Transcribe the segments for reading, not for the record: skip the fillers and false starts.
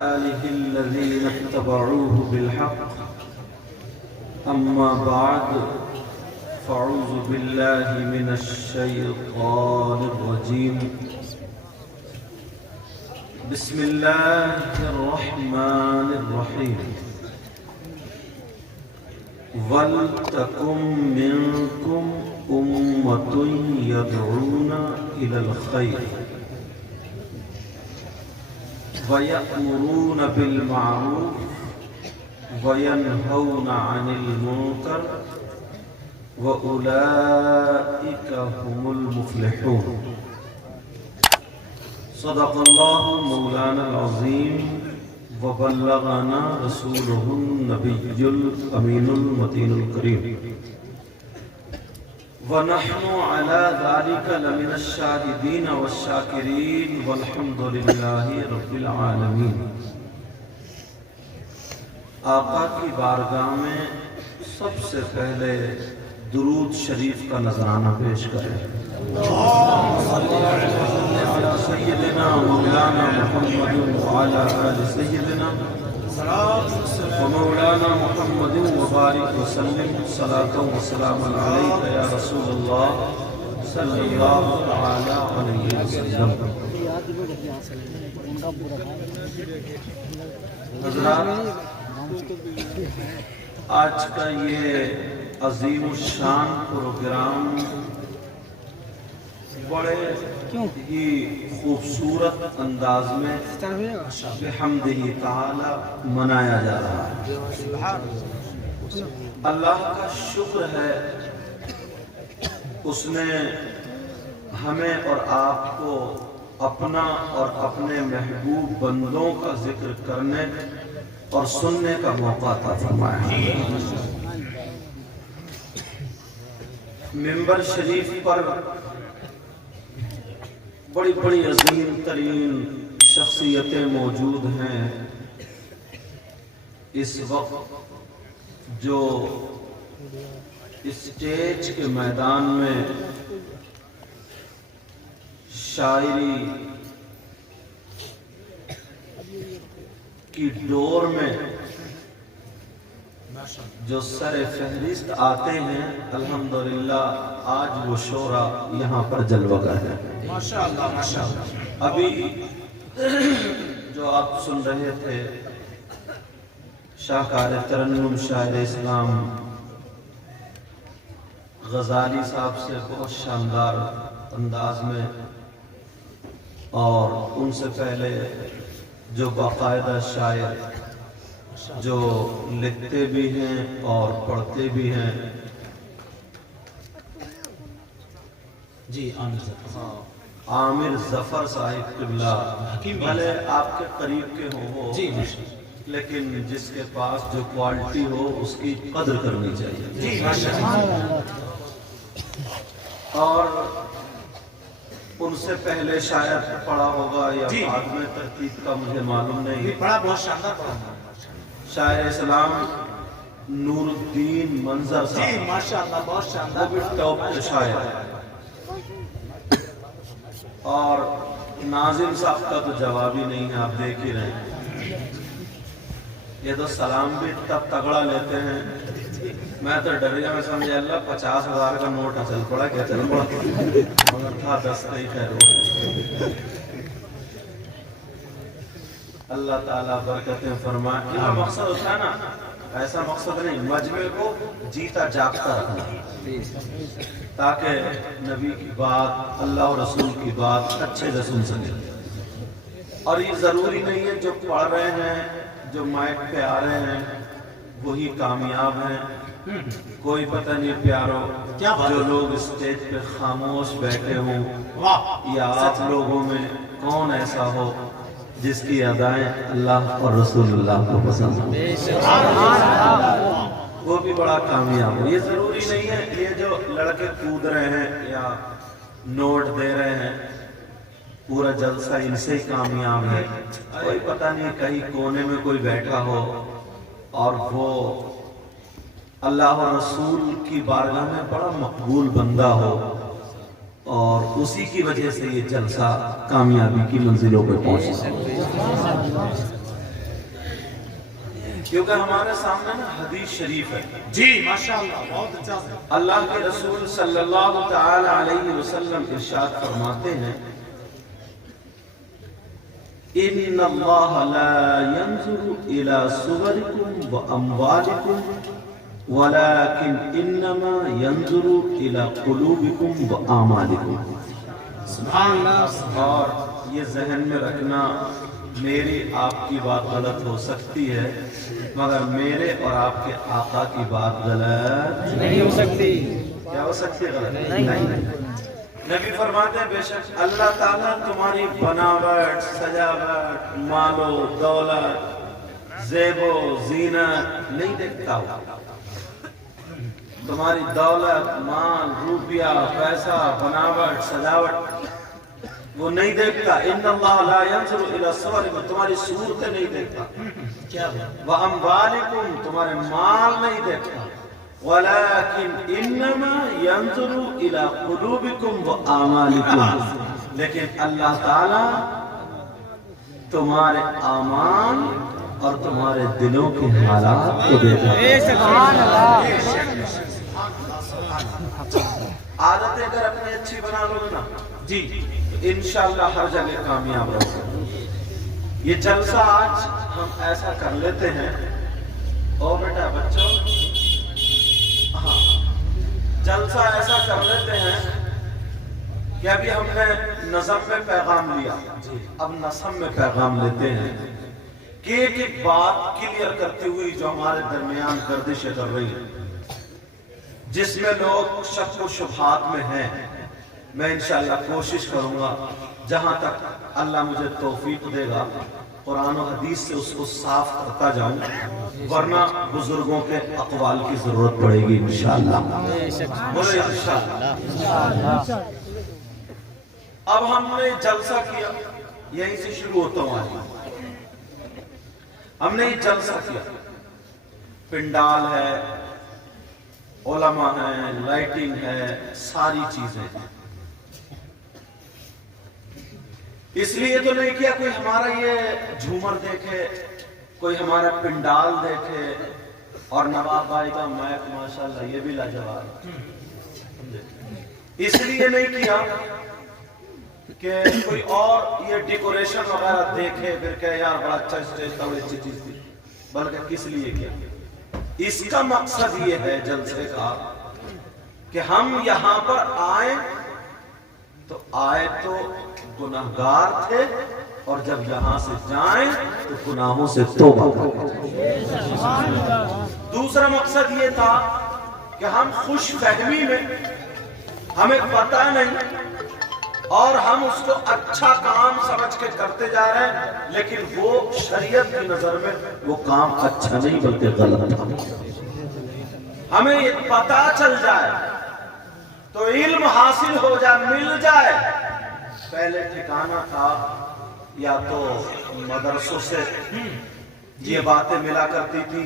آله الذين اتبعوه بالحق أما بعد فأعوذ بالله من الشيطان الرجيم بسم الله الرحمن الرحيم وَلْتَكُمْ مِنْكُمْ أُمَّةٌ يَدْعُونَ إِلَى الْخَيْرِ وَيَأْمُرُونَ بِالْمَعْرُوفِ وَيَنْهَوْنَ عَنِ الْمُنْكَرِ وَأُولَئِكَ هُمُ الْمُفْلِحُونَ صدق الله مولانا العظيم وبلغنا رسوله النبي الأمين المتين الكريم ونحن على ذلك لمن الشاهدين والشاكرين والحمد لله رب العالمين۔ آقا کی بارگاہ میں سب سے پہلے درود شریف کا نذرانہ پیش کریں۔ سیدنا مولانا محمد وعلى آل سیدنا ومولانا محمد وبارک وسلم صلاة وسلام علیک یا رسول اللہ صلی اللہ علیہ وسلم۔ حضرات، آج کا یہ عظیم الشان پروگرام بڑے ہی خوبصورت انداز میں بحمدہ تعالی منایا جا رہا ہے۔ اللہ کا شکر ہے، اس نے ہمیں اور آپ کو اپنا اور اپنے محبوب بندوں کا ذکر کرنے اور سننے کا موقع عطا فرمایا ہے۔ منبر شریف پر بڑی بڑی عظیم ترین شخصیتیں موجود ہیں اس وقت، جو اسٹیج کے میدان میں شاعری کی ڈور میں جو سر فہرست آتے ہیں، الحمدللہ آج وہ شعرا یہاں پر جلوہ گر ہے۔ ماشاءاللہ ماشاءاللہ۔ ابھی جو آپ سن رہے تھے، شاہکار ترنم شاعر اسلام غزالی صاحب سے بہت شاندار انداز میں، اور ان سے پہلے جو باقاعدہ شاعر جو لکھتے بھی ہیں اور پڑھتے بھی ہیں، جی عامر ظفر صاحب قبلہ، بھلے آپ کے قریب کے ہوں وہ، لیکن جس کے پاس جو کوالٹی ہو اس کی قدر کرنی چاہیے۔ اور ان سے پہلے شاید پڑھا ہوگا یا بعد میں ترتیب کا مجھے معلوم نہیں، پڑھا بہت شاندار پڑھا، شاعر اسلام نور الدین منظر صاحب، ماشاءاللہ بہت شاندار، وہ بھی ٹاپ کے شاعر۔ اور ناظم صاحب کا تو جواب ہی نہیں ہے، آپ دیکھ ہی رہے ہیں، یہ تو سلام بھی تب تگڑا لیتے ہیں، میں تو ڈر گیا، میں سمجھے اللہ 50,000 کا نوٹ چل پڑا، کیا چل پڑا، مگر تھا 10 کا ہی خیر ہو۔ اللہ تعالیٰ برکتیں فرمائے۔ یہاں مقصد ہوتا ہے نا، ایسا مقصد نہیں، مجمع کو جیتا جاگتا رکھنا، تاکہ نبی کی بات، اللہ اور رسول کی بات اچھے سے سن سکے۔ اور یہ ضروری نہیں ہے جو پڑھ رہے ہیں، جو مائک پہ آ رہے ہیں وہی کامیاب ہیں۔ کوئی پتہ نہیں پیارو، جو لوگ اسٹیج پہ خاموش بیٹھے ہوں، یا آپ لوگوں میں کون ایسا ہو جس کی ادائیں اللہ اور رسول اللہ کو پسند ہوں، وہ بھی بڑا کامیاب ہو۔ یہ ضروری نہیں ہے یہ جو لڑکے کود رہے ہیں یا نوٹ دے رہے ہیں پورا جلسہ ان سے ہی کامیاب ہے۔ کوئی پتہ نہیں کہیں کونے میں کوئی بیٹھا ہو اور وہ اللہ اور رسول کی بارگاہ میں بڑا مقبول بندہ ہو، اور اسی کی وجہ سے یہ جلسہ کامیابی کی منزلوں پہ پہنچا۔ کیونکہ ہمارے سامنے نا حدیث شریف ہے جی ماشاءاللہ بہت اچھا ہے. اللہ کے رسول صلی اللہ تعالی علیہ وسلم ارشاد فرماتے ہیں ان اللہ لا ينظر الى صوركم واموالكم ولكن انما ينظر الى قلوبكم واعمالكم. سبحان اللہ. اور یہ ذہن میں رکھنا، میری آپ کی بات غلط ہو سکتی ہے مگر میرے اور آپ کے آقا کی بات غلط نہیں ہو سکتی. کیا ہو سکتی ہے؟ غلط نہیں. نبی فرماتے ہیں بے شک اللہ تعالیٰ تمہاری بناوٹ، سجاوٹ، مال و دولت، زیب و زینت نہیں دیکھتا ہو. تمہاری دولت، مال، روپیہ، پیسہ، بناوٹ، سجاوٹ وہ نہیں دیکھتا. ان اللہ لا ينظر الى صورکم، تمہاری صورتیں نہیں دیکھتا. واموالکم، تمہارے مال نہیں دیکھتا. ولكن انما ينظر الى قلوبكم واعمالكم، لیکن اللہ تعالی تمہارے اعمال اور تمہارے دلوں کے حالات کو دیکھتا ہے. سبحان اللہ. عادتیں اگر اپنی اچھی بنا لو نا جی انشاءاللہ ہر جگہ کامیاب رہو. یہ جلسہ آج ہم ایسا کر لیتے ہیں. او بیٹا بچوں، ہاں جلسہ ایسا کر لیتے ہیں کہ ابھی ہم نے نظم میں پیغام لیا، اب نظم میں پیغام لیتے ہیں کہ ایک بات کلیئر کرتی ہوئی جو ہمارے درمیان گردشیں کر رہی ہے، جس میں لوگ شک و شبہات میں ہیں. میں انشاءاللہ کوشش کروں گا جہاں تک اللہ مجھے توفیق دے گا قرآن و حدیث سے اس کو صاف کرتا جاؤں، ورنہ بزرگوں کے اقوال کی ضرورت پڑے گی انشاءاللہ. بولے انشاءاللہ. اب ہم نے جلسہ کیا، یہیں سے شروع ہوتا ہوں. آج ہم نے یہ جلسہ کیا، پنڈال ہے، علماء ہیں، لائٹنگ ہے، ساری چیزیں. اس لیے تو نہیں کیا کوئی ہمارا یہ جھومر دیکھے، کوئی ہمارا پنڈال دیکھے اور نواب بھائی کا مائک ماشاءاللہ یہ بھی لاجواب. اس لیے نہیں کیا کہ کوئی اور یہ ڈیکوریشن وغیرہ دیکھے پھر کہ یار بڑا اچھا اسٹیج تھا، بڑی اچھی چیز تھی. بلکہ کس لیے کیا؟ اس کا مقصد یہ ہے جلسے کا کہ ہم یہاں پر آئیں تو گناہگار تھے، اور جب یہاں سے جائیں تو گناہوں سے توبہ کریں. دوسرا مقصد یہ تھا کہ ہم خوش فہمی میں ہمیں پتہ نہیں اور ہم اس کو اچھا کام سمجھ کے کرتے جا رہے ہیں، لیکن وہ شریعت کی نظر میں وہ کام اچھا نہیں بلکہ غلط تھا. ہمیں یہ پتہ چل جائے تو علم حاصل ہو جائے، مل جائے. پہلے ٹھکانہ تھا یا تو مدرسوں سے یہ باتیں ملا کرتی تھی،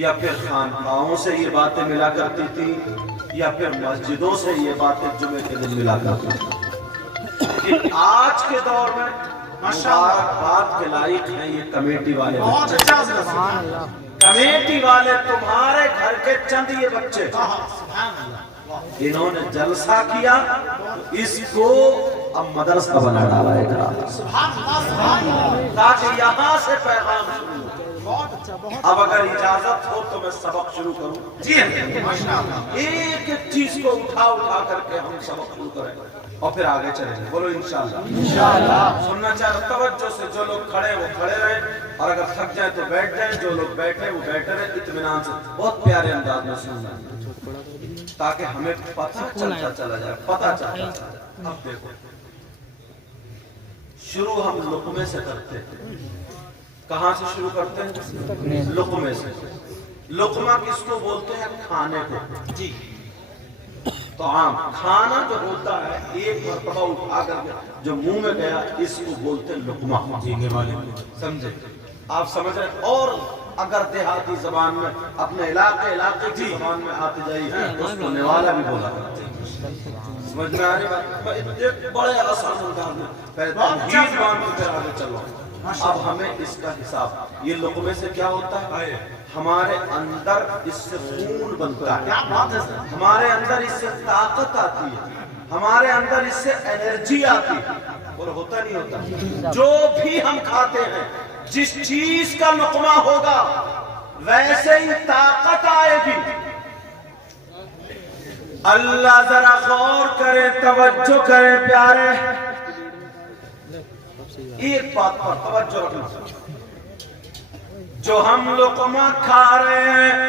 یا پھر خانقاہوں سے یہ باتیں ملا کرتی تھی، یا پھر مسجدوں سے یہ باتیں جمعے کے دن ملا کرتی تھی. آج کے دور میں مبارکباد کے لائق ہیں یہ کمیٹی والے بچے. کمیٹی والے تمہارے گھر کے چند یہ بچے انہوں نے جلسہ کیا، اس کو اب مدرسہ بنا ڈالا ہے تاکہ یہاں سے پیغام شروع ہو. اب اگر اجازت ہو تو میں سبق شروع کروں. جی ایک ایک چیز کو اٹھا کر کے ہم سبق شروع کریں اور پھر آگے چلیں گے. بولو انشاءاللہ. سننا چاہ رہے توجہ سے، جو لوگ کھڑے وہ کھڑے رہیں، اور اگر تھک جائیں تو بیٹھ جائیں. جو لوگ بیٹھے وہ بیٹھے رہیں، اطمینان سے بہت پیارے انداز میں سننا تاکہ ہمیں پتہ چلتا چلا جائے. اب دیکھو، شروع ہم لقمے سے کرتے ہیں. کہاں سے شروع کرتے ہیں؟ لقمے سے. لقمہ کس کو بولتے ہیں؟ کھانے کو. جی طعام، کھانا جو ہوتا ہے ایک مرتبہ اٹھا کر جو منہ میں گیا، اس کو بولتے ہیں لقمہ. سمجھے؟ آپ سمجھ رہے ہیں؟ اور اگر دیہاتی زبان میں اپنے علاقے کی زبان میں آتی جائے اس کو نوالا بھی بولا کرتے ہیں. سمجھ میں آ رہی بات؟ بڑے آسان انداز میں پہلے تمہید مان کے پھر آگے چلو. اب ہمیں اس کا حساب، یہ لقمے سے کیا ہوتا ہے؟ ہمارے اندر اس سے خون بنتا ہے، ہمارے اندر اس سے طاقت آتی ہے، ہمارے اندر اس سے انرجی آتی ہے، اور ہوتا نہیں ہوتا؟ جو بھی ہم کھاتے ہیں، جس چیز کا لقمہ ہوگا ویسے ہی طاقت آئے گی۔ اللہ ذرا غور کرے، توجہ کرے پیارے، ایک بات پر توجہ رکھنا، جو ہم لقمہ کھا رہے ہیں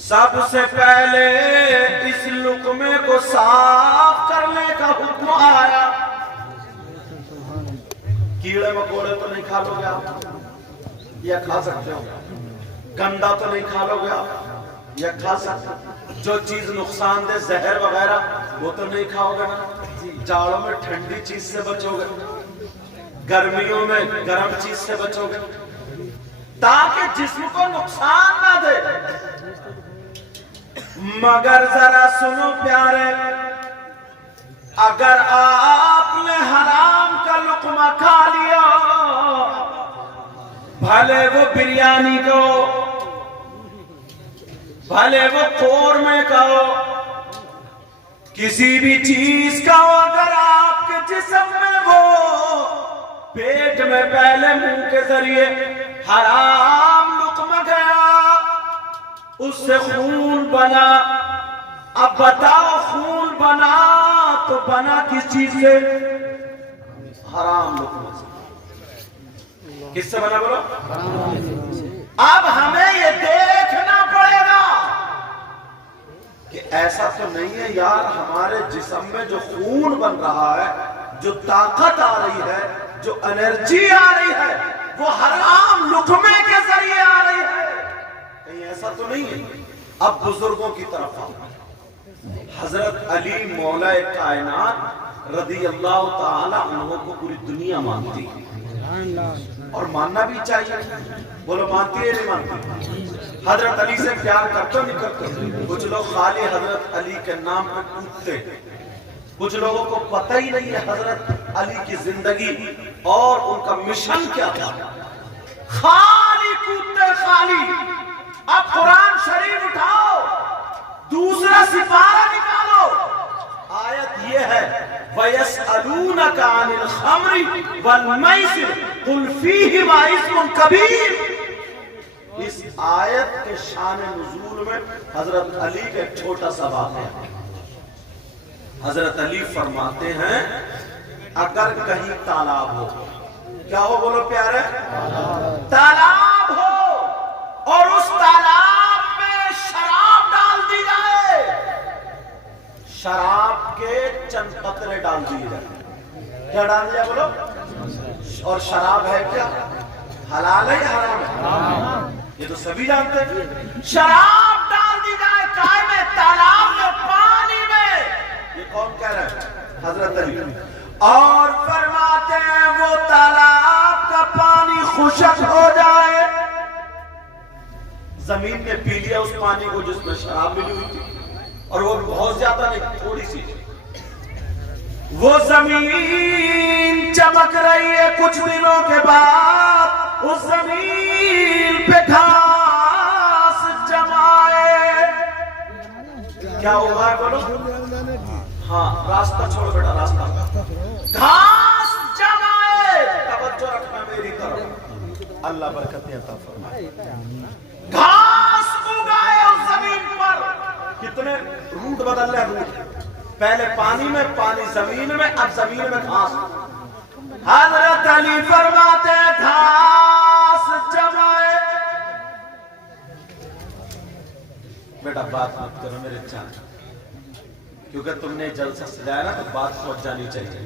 سب سے پہلے اس لقمے کو صاف کرنے کا حکم آیا۔ کیڑے مکوڑے تو نہیں کھا لو گے آپ، یا کھا سکتے ہو؟ گندا تو نہیں کھا لو گے آپ، یا کھا سکتے ہو؟ جو چیز نقصان دہ زہر وغیرہ وہ تو نہیں کھاؤ گے نا؟ جاڑوں میں ٹھنڈی چیز سے بچو گے، گرمیوں میں گرم چیز سے بچو گے، تاکہ جسم کو نقصان نہ دے۔ مگر ذرا سنو پیارے، اگر آپ نے حرام کا لقمہ کھا لیا، بھلے وہ بریانی کا ہو، بھلے وہ قورمے کا ہو، کسی بھی چیز کا ہو، اگر آپ کے جسم میں وہ پیٹ میں پہلے منہ کے ذریعے حرام لقمہ گیا، اس سے خون بنا۔ اب بتاؤ خون بنا تو بنا کس چیز سے؟ حرام لقمہ سے۔ کس سے بنا بولو؟ اب ہمیں یہ دیکھنا پڑے گا کہ ایسا تو نہیں ہے یار، ہمارے جسم میں جو خون بن رہا ہے، جو طاقت آ رہی ہے، جو انرجی آ رہی ہے، وہ حرام لقمے کے ذریعے آ رہی ہے، کہیں ایسا تو نہیں ہے؟ اب بزرگوں کی طرف آؤ۔ حضرت علی مولا کائنات رضی اللہ تعالی عنہ کو پوری دنیا مانتی ہے، اور ماننا بھی چاہیے۔ بولو مانتی ہے نہیں مانتی؟ حضرت علی سے پیار کرتے نہیں کرتے؟ کچھ لوگ خالی حضرت علی کے نام پہ کودتے، کچھ لوگوں کو پتہ ہی نہیں ہے حضرت علی کی زندگی اور ان کا مشن کیا تھا، خالی کودتے خالی۔ اب قرآن شریف اٹھاؤ، دوسرا سپارہ نکالو، آیت یہ ہے وَيَسْأَلُونَكَ عَنِ الْخَمْرِ وَالْمَيْسِرِ قُلْ فِيهِمَا إِثْمٌ كَبِيرٌ۔ اس آیت کے شان نزول میں حضرت علی کا ایک چھوٹا سا واقعہ ہے۔ حضرت علی فرماتے ہیں اگر کہیں تالاب ہو، کیا ہو بولو پیارے؟ تالاب ہو، اور اس تالاب میں شراب ڈال دی جائے، شراب کے چند قطرے ڈال دیے جائے، کیا ڈال دیا بولو؟ اور شراب ہے کیا؟ حلال ہے یا حرام ہے؟ یہ تو سبھی جانتے ہیں۔ شراب ڈال دی جائے کائے میں، تالاب میں، پانی میں، یہ کون کہہ رہا ہے؟ حضرت علی۔ اور فرماتے ہیں وہ تالاب کا پانی خشک ہو جائے، زمین نے پی لیا اس پانی کو جس میں شراب ملی ہوئی تھی، اور وہ بہت زیادہ نہیں، تھوڑی سی، وہ زمین چمک رہی ہے، کچھ دنوں کے بعد اس زمین پہ گھاس جمائے، کیا ہوا ہے بولو؟ ہاں راستہ چھوڑ بیٹا، راستہ، گھاس جمائے، توجہ رکھنا میری طرف، اللہ برکت عطا فرمائے۔ گھاس اگائے اس زمین پر، کتنے روٹ بدل رہے، روٹ پہلے پانی میں، پانی زمین میں، اب زمین میں گھاس۔ حضرت علی فرماتے ہیں گھاس جمائے۔ بیٹا بات مت کرو میرے چاند، کیونکہ تم نے جلسہ سجایا نا تو بات پہنچ جانی چاہیے۔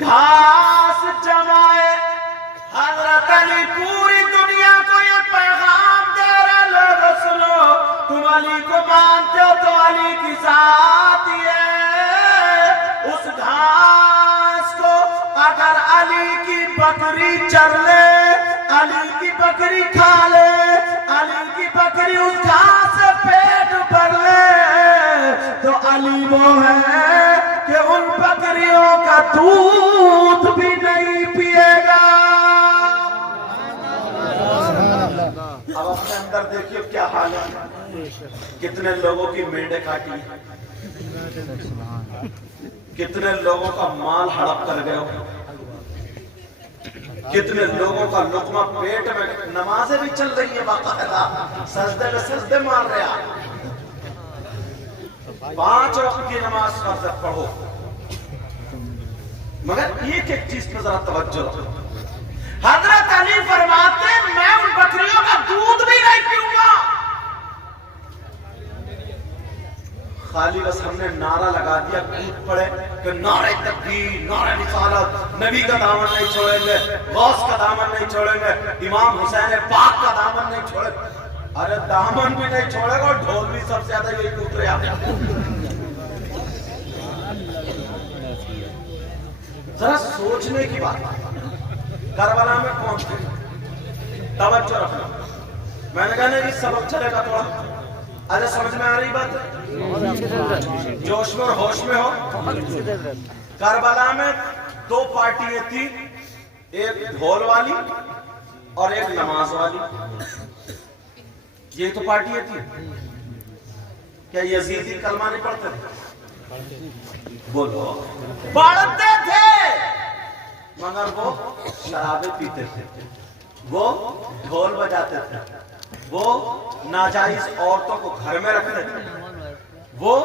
گھاس جمائے، حضرت علی پوری دنیا کو یہ پیغام دے رہے، لوگوں سنو، تم علی کو مانتے ہو تو علی کی ذات یہ، اس گھاس کو اگر علی کی بکری چر لے، علی کی بکری کھا لے، علی کی بکری اس گھاس سے پیٹ بھر لے، تو علی وہ ہے کہ ان بکریوں کا دودھ بھی نہیں پیے گا۔ اندر دیکھیے کیا حال ہے، کتنے لوگوں کی مینڈیں کاٹی ہیں، کتنے لوگوں کا مال ہڑپ کر گئے ہو، کتنے لوگوں کا لقمہ پیٹ میں، نمازیں بھی چل رہی ہیں باقاعدہ، سجدے میں سجدے مار رہے ہیں، 5 وقت کی نماز فرض پڑھو، مگر ایک ایک چیز پر ذرا توجہ رکھو۔ حضرت علی فرماتے ہیں میں ان بکریوں کا دودھ بھی نہیں پیوں گا، خالی بس ہم نے نعرہ لگا دیا کود پڑے کہ نعرہ تکبیر، نعرہ رسالت، نبی کا دامن نہیں چھوڑیں گے، غوث کا دامن نہیں چھوڑیں گے، امام حسین پاک کا دامن نہیں چھوڑیں گے۔ ارے دامن بھی نہیں چھوڑے گا اور ڈھول بھی سب سے زیادہ یہی کود رہے ہیں۔ ذرا سوچنے کی بات، کربلا میں کون تھے؟ توجہ رکھنا، میں نے کہا نہیں سبق چلے گا تھوڑا، اچھا سمجھ میں آ رہی بات ہے؟ جوش میں اور ہوش میں ہو۔ کربلا میں 2 پارٹیاں تھیں، ایک ڈھول والی اور ایک نماز والی، یہ تو پارٹیاں تھیں۔ کیا یزیدی کلمہ نہیں پڑھتے تھے؟ بولو پڑھتے تھے، مگر وہ شرابیں پیتے تھے، وہ ڈھول بجاتے تھے، وہ ناجائز عورتوں کو گھر میں رکھتے تھے، وہ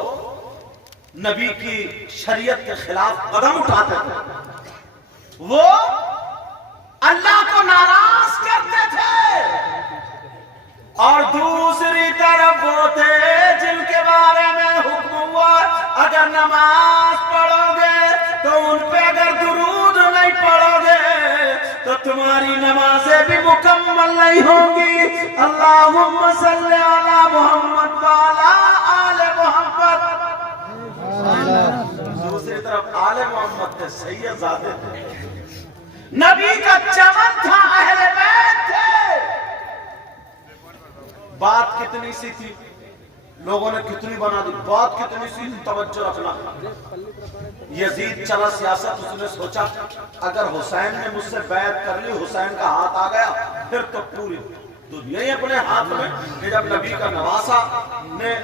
نبی کی شریعت کے خلاف قدم اٹھاتے تھے، وہ اللہ کو ناراض کرتے تھے، اور دوسری طرف وہ تھے جن کے بارے میں حکم ہوا اگر نماز پڑھو گے تو ان پہ اگر درود نہیں پڑھو گے تو تمہاری نمازیں بھی مکمل نہیں ہوں گی۔ اللہم صلی علی محمد وعلی آل محمد۔ دوسری طرف آل محمد تھے، سید زادے تھے، نبی کا چمن تھا، اہل بیت تھے۔ بات کتنی سی تھی، لوگوں نے کتنی بنا دی، بات کتنی سی تھی، توجہ رکھنا۔ یزید چلا سیاست، اس نے سوچا اگر حسین نے مجھ سے بیعت کر لی، حسین کا ہاتھ آ گیا، پھر تو پوری دنیا ہی اپنے ہاتھ میں، کہ جب نبی کا نواسا نے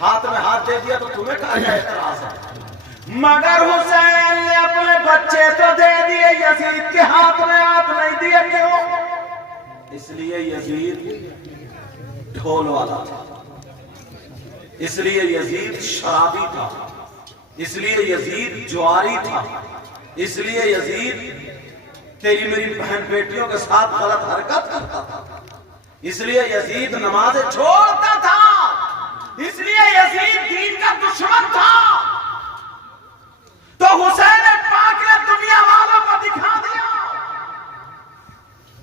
ہاتھ میں ہاتھ دے دیا تو تمہیں کہا کیا اعتراض ہے؟ مگر حسین نے اپنے بچے تو دے دیے، یزید کے ہاتھ میں ہاتھ نہیں دیے، کیوں؟ اس لیے یزید ڈھول والا تھا، اس لیے یزید شرابی تھا، اس لیے یزید جواری تھا، اس لیے یزید تیری میری بہن بیٹیوں کے ساتھ غلط حرکت کرتا تھا، اس لیے یزید نمازیں چھوڑتا تھا، اس لیے یزید دین کا دشمن تھا۔ تو حسین پاک نے دنیا والوں کو دکھا دیا،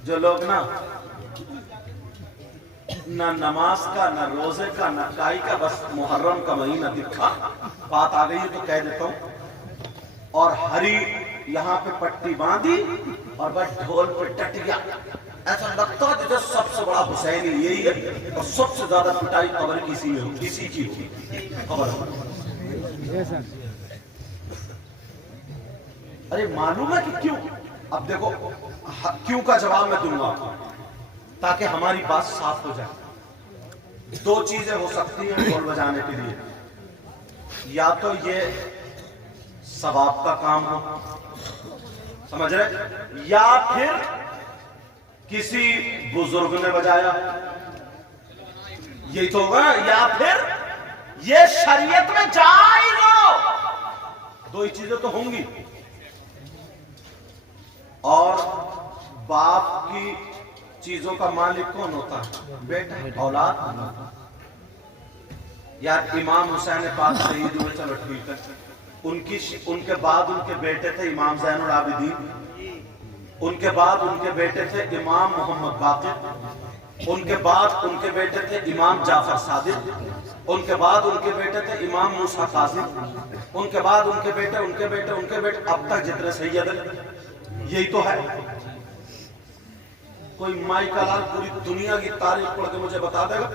جو لوگ نہ نماز کا، نہ روزے کا، نہ کائی کا، بس محرم کا مہینہ دکھا، بات آ گئی ہے تو کہہ دیتا ہوں، اور ہری یہاں پہ پٹی باندھی اور بس ڈھول پہ ٹٹ گیا، ایسا لگتا ہے جو سب سے بڑا حسینی یہی ہے، اور سب سے زیادہ پٹائی قبر کسی کی ہوگی، قبر ہوگی۔ ارے معلوم ہے کہ کیوں؟ اب دیکھو کیوں کا جواب میں دوں گا تاکہ ہماری بات صاف ہو جائے۔ 2 چیزیں ہو سکتی ہیں ڈھول بجانے کے لیے، یا تو یہ ثواب کا کام ہو، سمجھ رہے، یا پھر کسی بزرگ نے بجایا، یہی تو ہوگا، یا پھر یہ شریعت میں جائز ہو، 2 ہی چیزیں تو ہوں گی۔ اور باپ کی چیزوں کا مالک کون ہوتا ہے؟ بیٹا، اولاد۔ یار امام حسین پاک شہید ہوئے، چلو ٹھیک ہے، ان کے بعد ان کے بیٹے تھے امام زین العابدین، ان کے بعد ان کے بیٹے تھے امام محمد باقر، ان کے بعد ان کے بیٹے تھے امام جعفر صادق، ان کے بعد ان کے بیٹے تھے امام موسیٰ کاظم، ان کے بعد ان کے بیٹے ان کے بیٹے ان کے بیٹے، اب تک جتنے سید ہیں، یہی تو ہے۔ کوئی مائی کا لال پوری دنیا کی تاریخ پڑھ کے مجھے بتا دے گا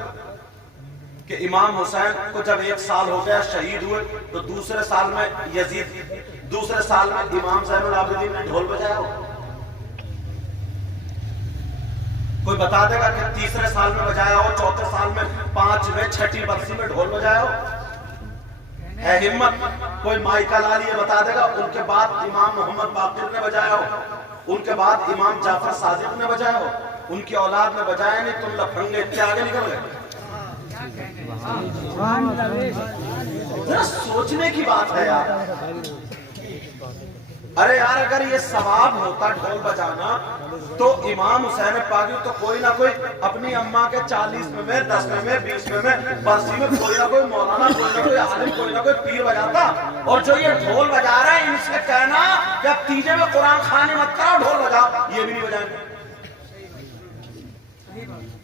کہ امام حسین کو جب 1 سال ہو گیا شہید ہوئے تو دوسرے سال میں دوسرے سال میں امام زین العابدین نے ڈھول بجایا ہو؟ کوئی بتا دے گا کہ تیسرے سال میں بجایا ہو، چوتھے سال میں، پانچویں چھٹی برسی میں ڈھول بجایا ہو؟ ہے ہمت؟ کوئی مائکہ لالی یہ بتا دے گا ان کے بعد امام محمد باقر نے بجایا ہو، ان کے بعد امام جعفر صادق نے بجایا ہو؟ ان کی اولاد نے بجایا نہیں، تم لفنگے اتنے آگے نکل گئے۔ ذرا سوچنے کی بات ہے یار۔ ارے یار اگر یہ ثواب ہوتا ڈھول بجانا تو امام حسین پاک تو کوئی نہ کوئی اپنی اماں کے 40 میں 10 میں 20 میں برسی میں کوئی نہ کوئی مولانا، کوئی نہ کوئی عالم، کوئی نہ کوئی پیر بجاتا۔ اور جو یہ ڈھول بجا رہا ہے ان سے کہنا کہ اب تیجے میں قرآن خوانی مت کرو، ڈھول بجاؤ، یہ بھی نہیں بجائیں گے۔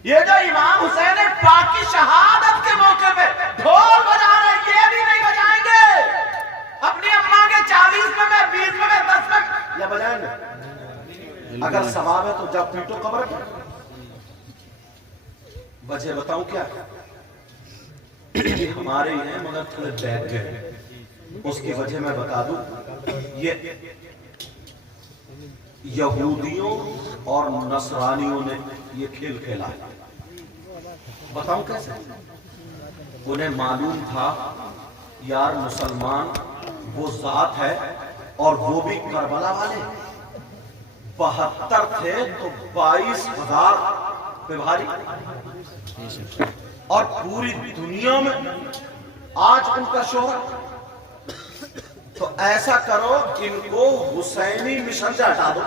یہ جو امام حسین پاک کی شہادت کے موقع پہ ڈھول بجا رہے ہیں یہ بھی نہیں بجائیں گے۔ اپنی اماں کے 40 میں 20 میں 10 میں یا بجائیں گے؟ اگر ثواب ہے تو جب پیٹو قبر پر۔ وجہ بتاؤں کیا یہ ہمارے ہی ہیں مگر تھوڑے بیٹھ گئے، اس کی وجہ میں بتا دوں۔ یہ یہودیوں اور نصرانیوں نے یہ کھیل کھیلا ہے۔ بتاؤں کیسے؟ انہیں معلوم تھا یار مسلمان وہ ذات ہے اور وہ بھی کربلا والے 72 تھے تو 22,000 پہ بھاری، اور پوری دنیا میں آج ان کا شہرت۔ تو ایسا کرو ان کو حسینی مشن سے ہٹا دو،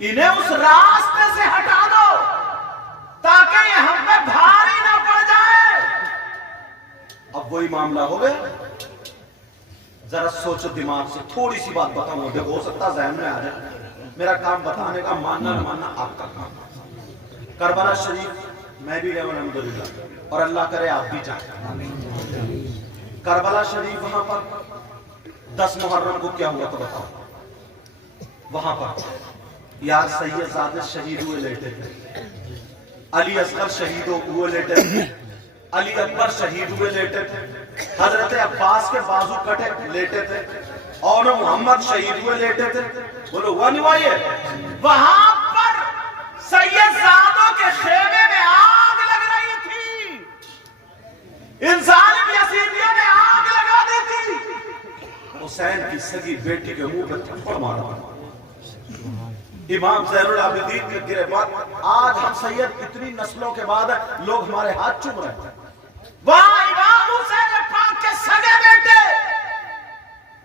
انہیں اس راستے سے ہٹا دو تاکہ یہ ہم پہ بھاری نہ پڑ جائے۔ اب وہی معاملہ ہو گیا۔ ذرا سوچو دماغ سے، تھوڑی سی بات بتاؤں گا، ہو سکتا ذہن میں آ جائے۔ میرا کام بتانے کا، ماننا نہ ماننا آپ کا کام۔ کربلا شریف میں بھی گیا ہوں الحمدللہ، اور اللہ کرے آپ بھی جائیں۔ کربلا شریف وہاں پر 10 محرم کو کیا ہوا تو بتاؤ۔ وہاں پر یار سید زادہ شہید ہوئے لیٹے تھے، علی اصغر شہید ہوئے لیٹے تھے، علی اکبر شہید ہوئے لیٹے تھے، حضرت عباس کے بازو کٹے لیٹے تھے، اور محمد شہید ہوئے لیٹے تھے۔ بولو ہوا نہیں ہوا یہ؟ وہاں پر سید زادوں کے خیمے میں آگ لگ رہی تھی، انسان یزیدیوں نے آگ لگا دی تھی۔ حسین کی سگی بیٹی کے منہ پہ تھپڑ مارا، امام زین العابدین کے گرفتار۔ آج ہم سید اتنی نسلوں کے بعد لوگ ہمارے ہاتھ چوم رہے ہیں۔ وہاں امام حسین پاک کے سگے بیٹے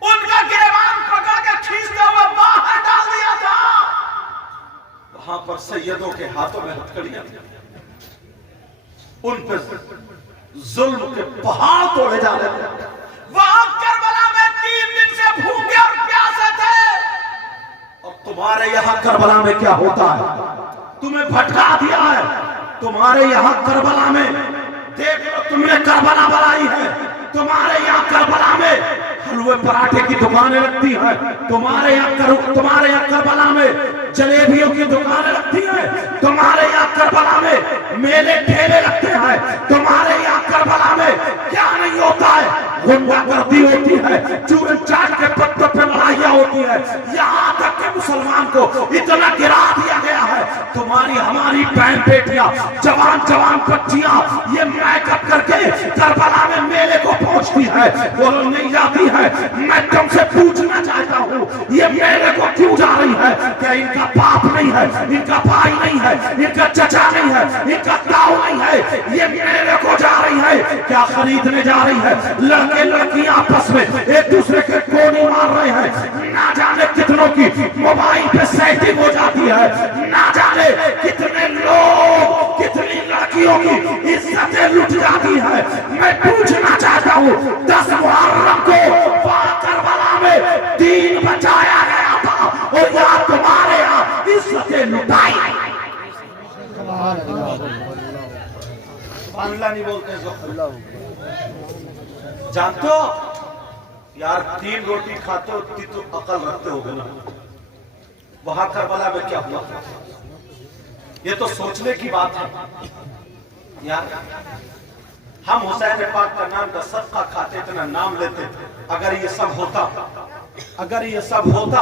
ان کا گریبان پکڑ کے کھینچتے ہوئے باہر ڈال دیا تھا۔ وہاں پر سیدوں کے ہاتھوں میں ہتھکڑیاں تھیں، ان پر ظلم کے پہاڑ توڑے جا رہے تھے۔ وہاں کربلا میں 3 دن سے بھوکے اور پیاسے تھے، اور تمہارے یہاں کربلا میں کیا ہوتا ہے؟ تمہیں بھٹکا دیا ہے۔ تمہارے یہاں کربلا میں دیکھ لو، تم نے کربلا بنائی ہے، تمہارے یہاں کربلا میں حلوے پراٹھے کی دکانیں لگتی ہیں، تمہارے یہاں کربلا میں جلیبیوں کی دکانیں لگتی ہیں، تمہارے یہاں کربلا میں میلے ٹھیلے لگتے ہیں، تمہارے یہاں کربلا میں کیا نہیں ہوتا ہے؟ غنڈہ گردی ہوتی ہے، چور چاٹ کے پتوں پہ لڑائیاں ہوتی ہیں، یہاں تک کہ مسلمان کو اتنا گرا دیا گیا ہے۔ تمہاری ہماری بہن بیٹیاں، جوان بچیاں یہ میک اپ کر کے کربلا میں میلے کو پہنچتی ہے، وہ نہیں جاتی ہے۔ میں تم سے پوچھنا چاہتا ہوں یہ میلے کو کیوں جا رہی ہے؟ کہ ان کا باپ نہیں ہے، ان کا بھائی نہیں ہے، ان کا چچا نہیں ہے، ان کا تاؤ نہیں ہے، یہ میلے کو جا رہی ہے کیا خریدنے جا رہی ہے؟ لڑکے لڑکیاں آپس میں ایک دوسرے کے گولی مار رہے ہیں، نہ جانے کتنوں کی موبائل پہ سیٹنگ ہو جاتی ہے، نہ جانے کتنے لوگ، کتنی لڑکیوں کی عزتیں لٹ جاتی ہے۔ میں پوچھنا چاہتا ہوں 10 محرم کو کربلا میں دین بچایا گیا تھا اور یہاں تمہارے یہاں عزتیں لٹائی۔ سبحان اللہ نہیں بولتے جانتے ہو یار، 3 روٹی کھاتے ہو تو عقل رکھتے ہو گے نا؟ وہاں کربلا میں کیا ہوا؟ یہ تو سوچنے کی بات ہے یار۔ ہم حسین پاک کا نام کا صدقہ کھاتے، اتنا نام لیتے، اگر یہ سب ہوتا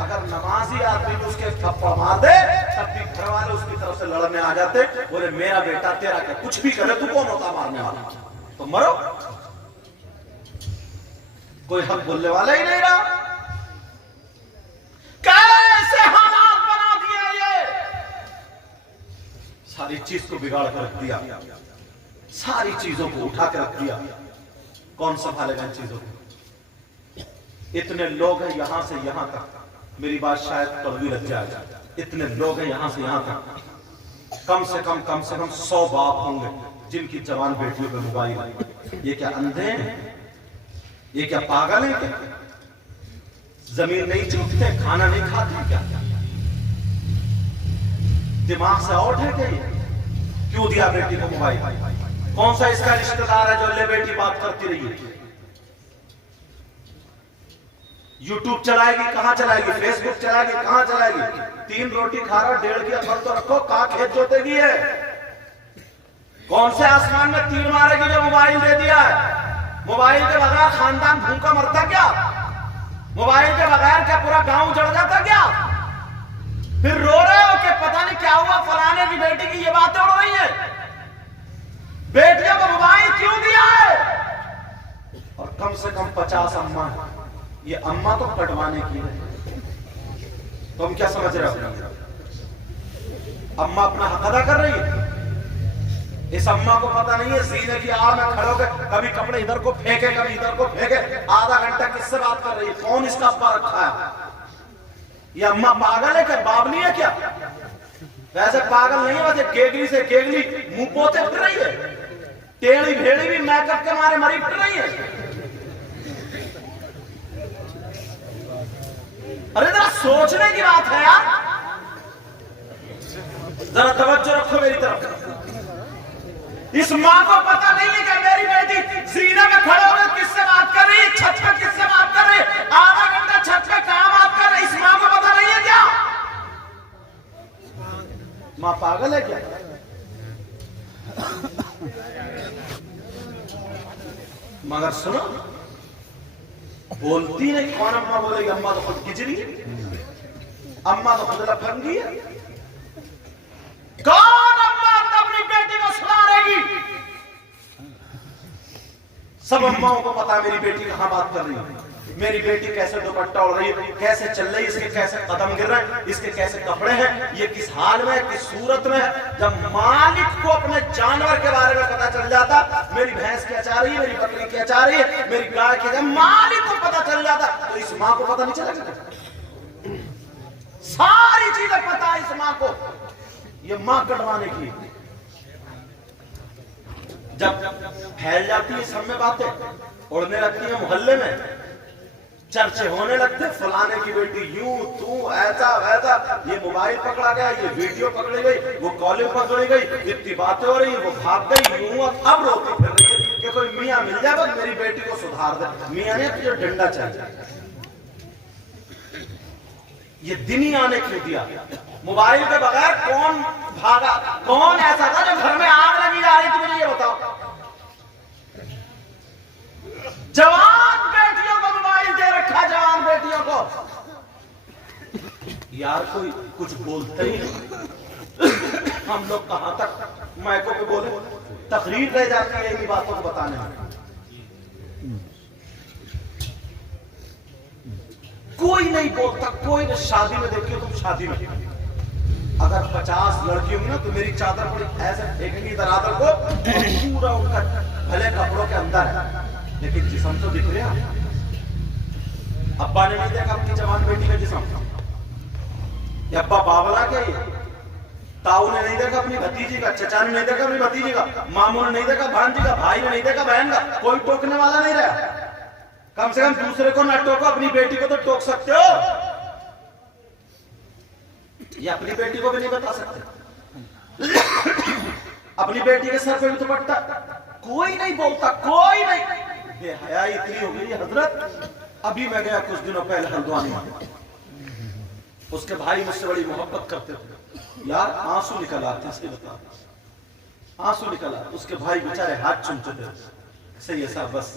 اگر نمازی آدمی اس کے تھپڑ مار دے تب بھی گھر والے اس کی طرف سے لڑنے آ جاتے، بولے میرا بیٹا تیرا کیا کچھ بھی کرے تو کون ہوتا مارنے والا، تو مرو، کوئی حق بولنے والا ہی نہیں رہا۔ کیسے حالات بنا دیا، یہ ساری چیز کو بگاڑ کر رکھ دیا، ساری چیزوں کو اٹھا کے رکھ دیا۔ کون سنبھالے گا ان چیزوں کو؟ اتنے لوگ ہیں یہاں سے یہاں تک، میری بات شاید کڑوی لگ جائے، اتنے لوگ ہیں یہاں سے یہاں تک، کم سے کم 100 باپ ہوں گے جن کی جوان بیٹیوں پہ موبائل ہے۔ یہ کیا اندھے ہیں؟ یہ کیا پاگل ہیں؟ کیا زمین نہیں چوکتے، کھانا نہیں کھاتے کیا؟ دماغ سے آؤٹ ہے کیا؟ یہ کیوں دیا بیٹی کو موبائل؟ کون سا اس کا رشتہ دار ہے جو لے بیٹی بات کرتی رہی ہے؟ یوٹیوب چلائے گی کہاں چلائے گی؟ فیس بک چلائے گی کہاں چلائے گی؟ 3 روٹی کھا رہا 1.5 کی عقل تو رکھو، کہاں کھیت جوتے گی ہے؟ کون سے آسمان میں تیر مارے گی جو موبائل دے دیا ہے؟ موبائل کے بغیر خاندان بھوکا مرتا کیا؟ موبائل کے بغیر کیا پورا گاؤں جڑ جاتا کیا؟ پھر رو رہے ہو کہ پتہ نہیں کیا ہوا، فلانے کی بیٹی کی یہ باتیں اڑ رہی ہیں، بیٹیوں کو موبائل کیوں دیا ہے؟ اور کم سے کم 50 اماں، یہ اماں تو کٹوانے کی ہے، تم کیا سمجھ رہے ہو؟ اماں اپنا حق ادا کر رہی ہے، اس اماں کو پتہ نہیں ہے سینے کی آڑ میں کھڑے ہو کے کبھی کپڑے ادھر کو پھینکے کبھی ادھر کو پھینکے، آدھا گھنٹہ کس سے بات کر رہی ہے؟ کون اس کا ابا رکھا ہے؟ یہ اماں پاگل ہے کیا؟ بابلی ہے کیا؟ ویسے پاگل نہیں ہے، ویسے گیگلی سے گیگلی منہ پوتے پھر رہی ہے، ٹیڑھی بھیڑی بھی میک اپ کے مارے مری پھر رہی ہے۔ ارے ذرا سوچنے کی بات ہے یار، ذرا توجہ رکھو میری طرف۔ اس ماں کو پتا نہیں ہے کہ میری بیٹی زینے میں کھڑے ہو کر کس سے بات کر رہی ہے، چھت پہ کس سے بات کر رہی ہے، آدھا گھنٹہ چھت پہ کہاں بات کر رہی ہے، اس ماں کو پتا نہیں ہے کیا؟ ماں پاگل ہے کیا؟ مگر سنو، بولتی نہیں، کون اماں بولے گی؟ اماں تو خود گجری ہے، اماں تو خود لپنگی ہے۔ کون اماں اپنی بیٹی کو سدھارے گی؟ سب اماؤں کو پتا میری بیٹی کہاں بات کر رہی ہے، میری بیٹی کیسے دوپٹہ اڑ رہی ہے، کیسے چل رہی ہے، اس کے کیسے قدم گر رہے ہیں، اس کے کیسے کپڑے ہیں، یہ کس حال میں ہے، کس صورت میں ہے۔ جب مالک کو اپنے جانور کے بارے میں پتا چل جاتا، میری بھینس کیا چاہ رہی ہے، میری بکری کیا چاہ رہی ہے، میری گائے کیا چاہ رہی ہے، مالک کو پتا چل جاتا، تو اس ماں کو پتا نہیں چلے گا؟ ساری چیزیں پتا ہے اس ماں کو، یہ ماں کٹوانے کی۔ جب پھیل جاتی ہے سب میں باتیں، اڑنے لگتی ہیں محلے میں، چرچے ہونے لگتے، فلانے کی بیٹی یوں تو ایسا ویسا، یہ موبائل پکڑا گیا، یہ ویڈیو پکڑی گئی، وہ کالنگ پکڑی گئی، اتنی باتیں ہو رہی ہیں، وہ بھاگ گئی، یوں اب روتی پھر رہی ہے کہ کوئی میاں مل جائے بس میری بیٹی کو سدھار دے۔ میاں نے تجھے ڈنڈا چاہیے۔ یہ دن ہی آنے کیوں دیا؟ موبائل کے بغیر کون بھاگا؟ کون ایسا تھا جو گھر میں آگ لگی جا رہی تھی؟ مجھے یہ بتاؤ۔ جوان بیٹیوں کو موبائل دے رکھا، جوان بیٹیوں کو۔ یار کوئی کچھ بولتا ہی نہیں، ہم لوگ کہاں تک مائکوں پہ بولے؟ تقریر رہ جاتی ہے انہی باتوں کو بتانے میں۔ کوئی نہیں بولتا، کوئی نہیں۔ شادی میں دیکھیے تم، شادی میں اگر 50 لڑکی ہوں گی نا تو میری چادر پڑی ایسے پھینکیں گی درادر کو، پورا ان کا بھلے کپڑوں کے اندر ہے لیکن جسم تو دکھ رہا۔ ابا نے نہیں دیکھا اپنی جوان بیٹی کا جسم، یہ ابا باولا کیا؟ یہ تاؤ نے نہیں دیکھا اپنی بھتیجی کا، چچا نے نہیں دیکھا اپنی بھتیجی کا، ماموں نے نہیں دیکھا بھانجی کا، بھائی نے نہیں دیکھا بہن کا، کوئی ٹوکنے والا نہیں رہا۔ کم سے کم دوسرے کو نہ ٹوکو، اپنی بیٹی کو تو ٹوک سکتے ہو، یہ اپنی بیٹی کو بھی نہیں بتا سکتے۔ اپنی بیٹی کے سر پہ بھی دوپٹہ، کوئی نہیں بولتا، کوئی نہیں۔ بے حیائی اتنی ہو گئی حضرت۔ ابھی میں گیا کچھ دنوں پہلے ہلدوانی میں، اس کے بھائی مجھ سے بڑی محبت کرتے تھے یار، آنسو نکل آتے اس کے، بتا آنسو نکل آتے۔ اس کے بھائی بیچارے ہاتھ چومتے تھے، صحیح ہے صاحب بس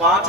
5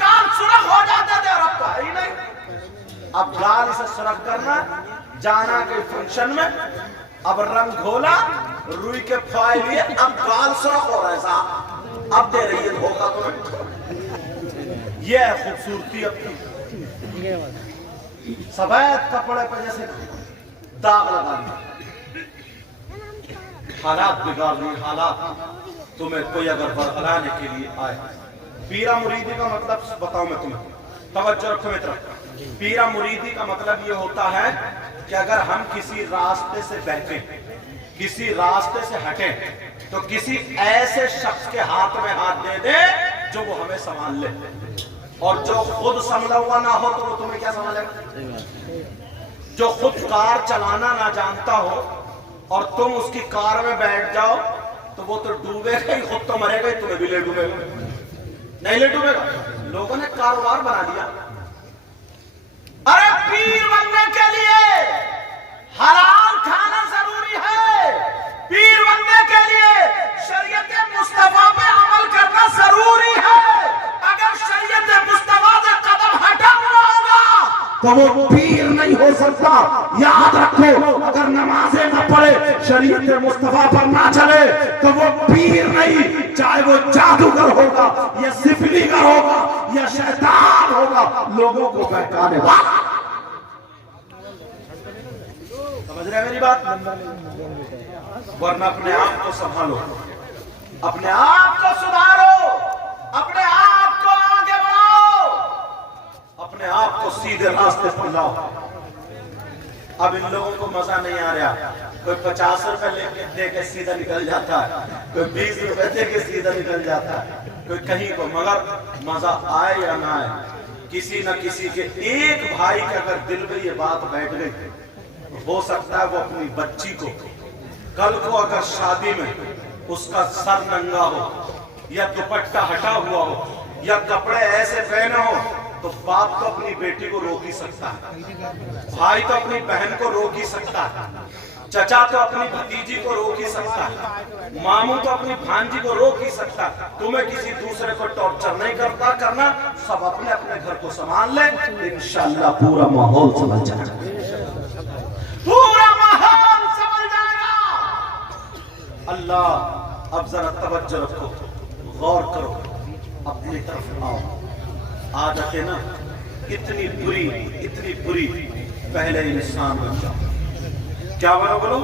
گال سرخ ہو جاتے تھے اور اب تو ہے ہی نہیں. اب گال اسے سرخ کرنا, جانا کے فنکشن میں, اب رنگ گھولا, روئی کے پھائے لیے, اب گال سرخ ہو رہا ہے صاحب, اب دے رہی ہے دھوکہ تمہیں. یہ ہے خوبصورتی اب کی, سفید کپڑے پہ جیسے داغ لگانا, حالات بگاڑنے, حالات تمہیں کوئی اگر برقرانے کے لیے آئے. پیرا مریدی کا مطلب بتاؤں میں تمہیں, توجہ رکھو میرا. پیرا مریدی کا مطلب یہ ہوتا ہے کہ اگر ہم کسی راستے سے بہتیں, کسی راستے سے ہٹیں, تو کسی ایسے شخص کے ہاتھ میں ہاتھ دے دے جو وہ ہمیں سنبھال لے, اور جو خود سنبھلا ہوا نہ ہو تو وہ تمہیں کیا سنبھالے گا. جو خود کار چلانا نہ جانتا ہو اور تم اس کی کار میں بیٹھ جاؤ تو وہ تو ڈوبے گا ہی, خود تو مرے گا ہی, تمہیں بھی لے ڈوبے گا, نہیں لے ڈوبے گا. لوگوں نے کاروبار بنا لیا. ارے پیر بننے کے لیے حلال کھانا ضروری ہے, پیر بننے کے لیے شریعت مصطفیٰ پہ عمل کرنا ضروری ہے. اگر شریعت مصطفیٰ سے قدم ہٹا ہوا ہوگا تو وہ پیر نہیں ہو سکتا. یاد رکھو, اگر نمازیں نہ پڑھے, شریعت مصطفیٰ پر نہ چلے تو وہ پیر نہیں, چاہے وہ جادوگر ہوگا یا سفلیگر ہوگا یا شیطان ہوگا, لوگوں کو بہکانے والا. سمجھ رہے ہیں میری بات؟ ورنہ اپنے آپ کو سنبھالو, اپنے آپ کو سدھارو, اپنے آپ کو آگے بڑھاؤ, اپنے آپ کو سیدھے راستے پر لاؤ. اب ان لوگوں کو مزہ نہیں آ رہا, کوئی 50 روپے لے کے دے کے سیدھا نکل جاتا ہے, کوئی 20 روپے دے کے سیدھا نکل جاتا ہے, کوئی کہیں کو. مگر مزہ آئے یا نہ آئے, کسی نہ کسی کے ایک بھائی کے اگر دل میں یہ بات بیٹھ گئی, ہو سکتا ہے وہ اپنی بچی کو کل کو اگر شادی میں اس کا سر ننگا ہو یا دوپٹہ ہٹا ہوا ہو یا کپڑے ایسے پہنے ہو, تو باپ تو اپنی بیٹی کو روک ہی سکتا ہے, بھائی تو اپنی بہن کو روک ہی سکتا ہے, چچا تو اپنی بھتیجی کو روک ہی سکتا ہے, ماموں تو اپنی بھانجی کو روک ہی سکتا ہے. تمہیں کسی دوسرے کو ٹارچر نہیں کرنا, سب اپنے اپنے گھر کو سنبھال لیں, انشاءاللہ پورا ماحول سنبھل جائے گا, پورا ماحول سنبھل جائے گا. اللہ اب ذرا توجہ رکھو, غور کرو, اپنی طرف آؤ. عادتیں نا اتنی بری, پہلے انسان بن جاؤ. کیا بولو,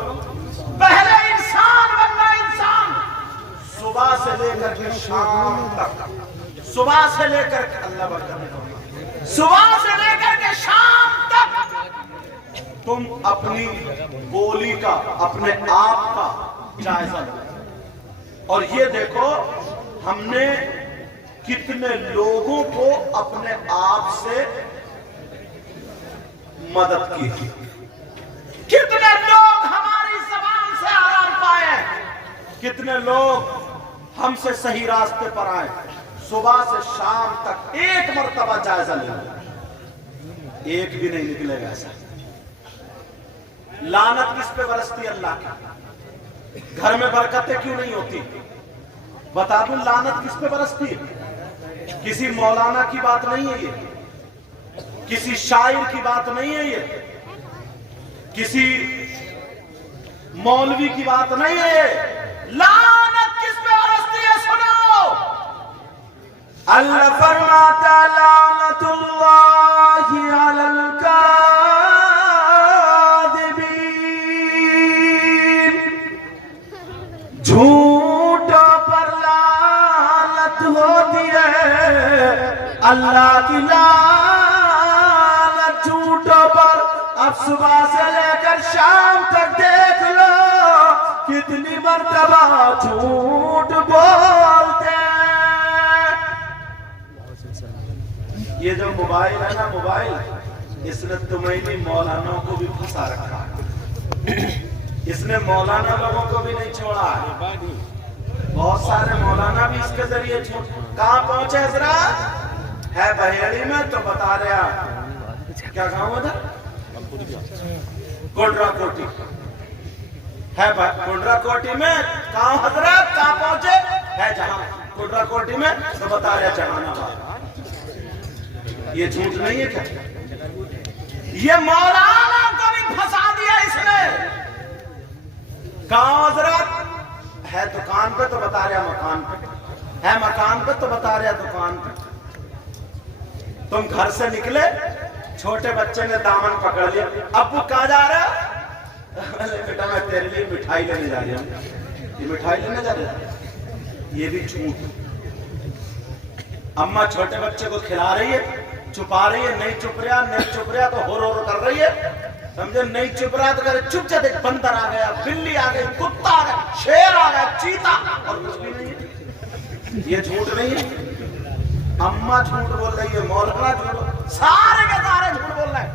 پہلے انسان بننا. انسان صبح سے لے کر کے شام تک, صبح سے لے کر کے اللہ برکت, صبح سے لے کر کے شام تک تم اپنی بولی کا, اپنے آپ کا جائزہ لو, اور یہ دیکھو ہم نے کتنے لوگوں کو اپنے آپ سے مدد کی, کتنے لوگ ہماری زبان سے آرام پائے, کتنے لوگ ہم سے صحیح راستے پر آئے. صبح سے شام تک ایک مرتبہ جائزہ لے, ایک بھی نہیں نکلے گا ایسا. لعنت کس پہ برستی اللہ کی, گھر میں برکتیں کیوں نہیں ہوتی؟ بتا دوں لعنت کس پہ برستی ہے. کسی مولانا کی بات نہیں ہے یہ, کسی شاعر کی بات نہیں ہے یہ, کسی مولوی کی بات نہیں ہے. لعنت کس پہ برستی ہے سنو. اللہ فرماتا لعنت اللہ علی الکاذبین, جھوٹوں پر لعنت ہوتی ہے. اللہ کی لعنت جھوٹوں پر. اب صبح سے لے کر شام تک دیکھ لو کتنی مرتبہ جھوٹ بولتے ہیں. یہ جو موبائل ہے نا, موبائل, اس نے تمہیں بھی مولانا کو بھی پھنسا رکھا ہے, اس نے مولانا لوگوں کو بھی نہیں چھوڑا ہے. بہت سارے مولانا بھی اس کے ذریعے کہاں پہنچے حضرات, ہے بہیڑی میں تو بتا رہے ہیں کیا گاؤں ادھر, گنڈرا کوٹی ہے. گنڈرا کوٹی میں کہاں حضرات, کہاں پہنچے, ہے جہاں گنڈرا کوٹی میں تو بتا رہے جہان آباد. یہ جھوٹ نہیں ہے کیا؟ یہ مولانا کو بھی پھنسا دیا اس نے. کہاں حضرت ہے؟ دکان پہ تو بتا رہا مکان پہ ہے، مکان پہ تو بتا رہا دکان پہ. تم گھر سے نکلے، چھوٹے بچے نے دامن پکڑ لیا، ابو کہاں جا رہا ہے؟ بیٹا میں تیرے لیے مٹھائی لینے جا رہا ہوں. یہ مٹھائی لینے جا رہا ہے، یہ بھی جھوٹ. اماں چھوٹے بچے کو کھلا رہی ہے، چھپا رہی ہے، نہیں چھپ رہا، نہیں چھپ رہا تو ہو رو کر رہی ہے. سمجھے؟ نہیں چھپ رہا تو کرے چپ چپ. ایک بندر آ گیا، بلی آ گئی، کتا آ گیا، شیر آ گیا، چیتا، اور کچھ بھی نہیں ہے. یہ جھوٹ نہیں ہے. اماں جھوٹ بول رہی ہے، مولانا جھوٹ، سارے کے سارے جھوٹ بول رہے ہیں.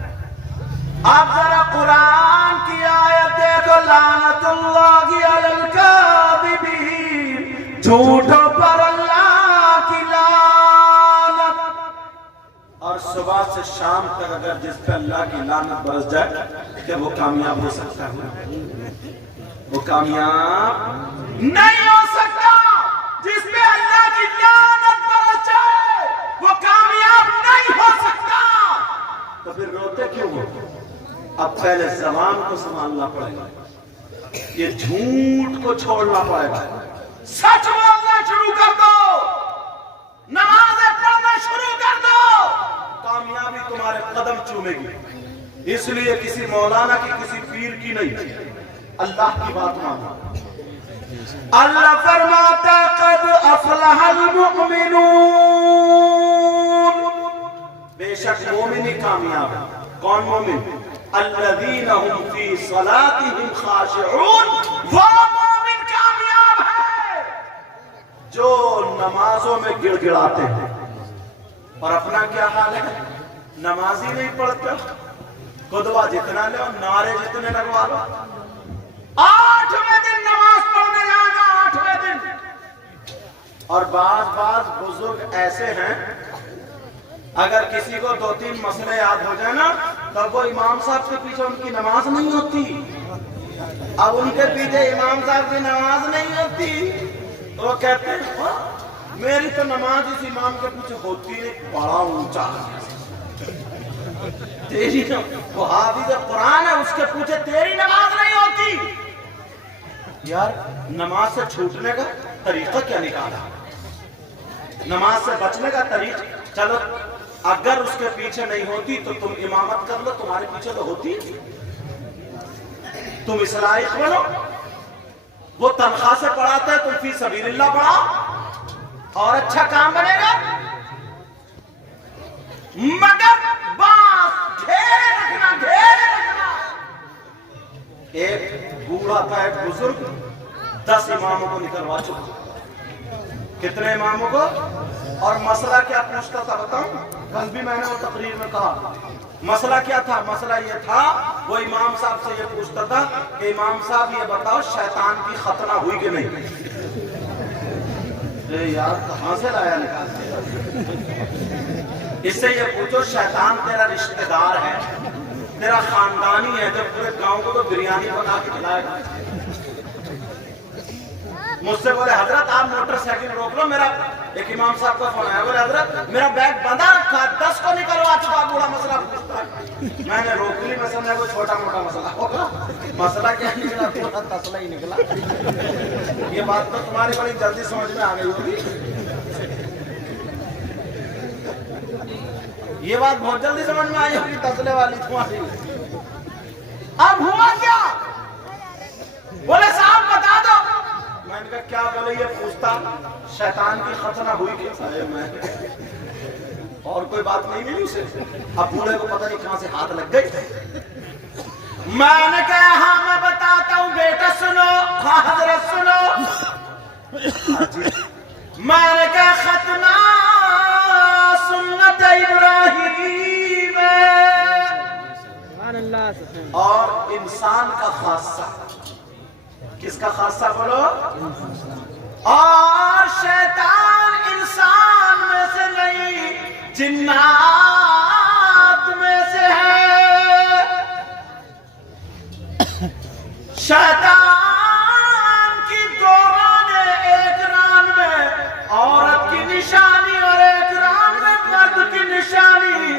آپ ذرا قرآن کی آیت دیکھو، لعنت اللہ علی الکاذبین، جھوٹوں پر اللہ کی لعنت. اور صبح سے شام تک اگر جس پہ اللہ کی لعنت برس جائے کہ وہ کامیاب ہو سکتا ہے؟ وہ کامیاب نہیں ہو سکتا. جس پہ اللہ کی لعنت برس جائے وہ کامیاب نہیں ہو سکتا. تو پھر روتے کیوں ہو؟ اب پہلے زبان کو سنبھالنا پڑے گا، یہ جھوٹ کو چھوڑنا پڑے گا. سچ بولنا شروع کر دو، نمازیں پڑھنا شروع کر دو، کامیابی تمہارے قدم چومے گی. اس لیے کسی مولانا کی، کسی پیر کی نہیں، اللہ کی بات مانو. اللہ فرماتا قد افلح المؤمنون، بے شک مومن ہی کامیاب ہے. کون مومن؟ الذین هم فی صلاتهم خاشعون. وہ مومن کامیاب ہے جو نمازوں میں گڑ گڑاتے ہیں. اور اپنا کیا حال ہے؟ نمازی نہیں پڑھتے، قدوہ جتنا لو، نعرے جتنے لگوا لو. 8ویں دن نماز پڑھنے جانا، 8ویں دن. اور بعض بزرگ ایسے ہیں، اگر کسی کو 2-3 مسئلے یاد ہو جائے نا تو وہ امام صاحب کے پیچھے ان کی نماز نہیں ہوتی. اب ان کے پیچھے امام صاحب کی نماز نہیں ہوتی. وہ کہتے ہیں میری تو نماز اس امام کے پیچھے ہوتی ہے، بڑا اونچا تیری وہ حافظ قرآن ہے، اس کے پیچھے تیری نماز نہیں ہوتی. یار نماز سے چھوٹنے کا طریقہ کیا نکالا؟ نماز سے بچنے کا طریقہ. چلو اگر اس کے پیچھے نہیں ہوتی تو تم امامت کر لو، تمہارے پیچھے تو ہوتی. تم اصلاحی بنو، وہ تنخواہ سے پڑھاتے ہیں، تم فی سبیل اللہ پڑھاؤ اور اچھا کام بنے گا. مگر بات گھیرے رکھنا. ایک بوڑھا تھا، ایک بزرگ 10 اماموں کو نکلوا چکا. کتنے اماموں کو؟ اور مسئلہ کیا پوچھتا تھا بتاؤں؟ کل بھی میں نے وہ تقریر میں کہا. مسئلہ کیا تھا؟ مسئلہ یہ تھا، وہ امام صاحب سے یہ پوچھتا تھا کہ امام صاحب یہ بتاؤ شیطان کی ختنہ ہوئی کہ نہیں؟ یار کہاں سے لایا نکال کے؟ اس سے یہ پوچھو شیطان تیرا رشتہ دار ہے، تیرا خاندانی ہے، جب پورے گاؤں کو تو بریانی بنا کے کھلائے گا. مجھ سے بولے حضرت آپ موٹر سائیکل روک لو، میرا ایک امام صاحب کا فون آیا. بولے حضرت میرا بیگ بندھا رکھا، 10 کو نکلوا چکا، بوڑھا مسئلہ پوچھتا ہے. میں نے روک لی، میں سمجھا کوئی چھوٹا موٹا مسئلہ ہوگا. مسئلہ کیا نکلا؟ پورا تسلا ہی نکلا. یہ بات تو تمہاری بڑی جلدی سمجھ میں آ گئی ہوگی. یہ بات بہت جلدی سمجھ میں آئی ہوگی، تسلے والی تمہاری. اب ہوا کیا؟ بولے صاحب بتا دو. میں نے کہا کیا؟ بولے یہ پوچھتا شیطان کی ختنہ ہوئی کہ؟ اور کوئی بات نہیں ملی اسے. اب بوڑھے کو پتہ نہیں کہاں سے ہاتھ لگ گئی. میں نے کہا ہاں میں بتاتا ہوں بیٹا سنو. ہاں حضرت سنو. میں نے کہا ختنہ سنت ابراہیم اور انسان کا خاصہ. کس کا خاصہ بولو؟ اور شیطان انسان میں سے نہیں، جنات میں سے ہے. شیطان کی 2 رانیں، ایک ران میں عورت کی نشانی اور ایک ران میں مرد کی نشانی.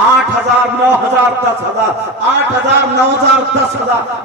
8,000, 9,000, 10,000, 8,000, 9,000, 10,000,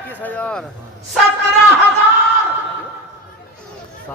21,000, 17,000।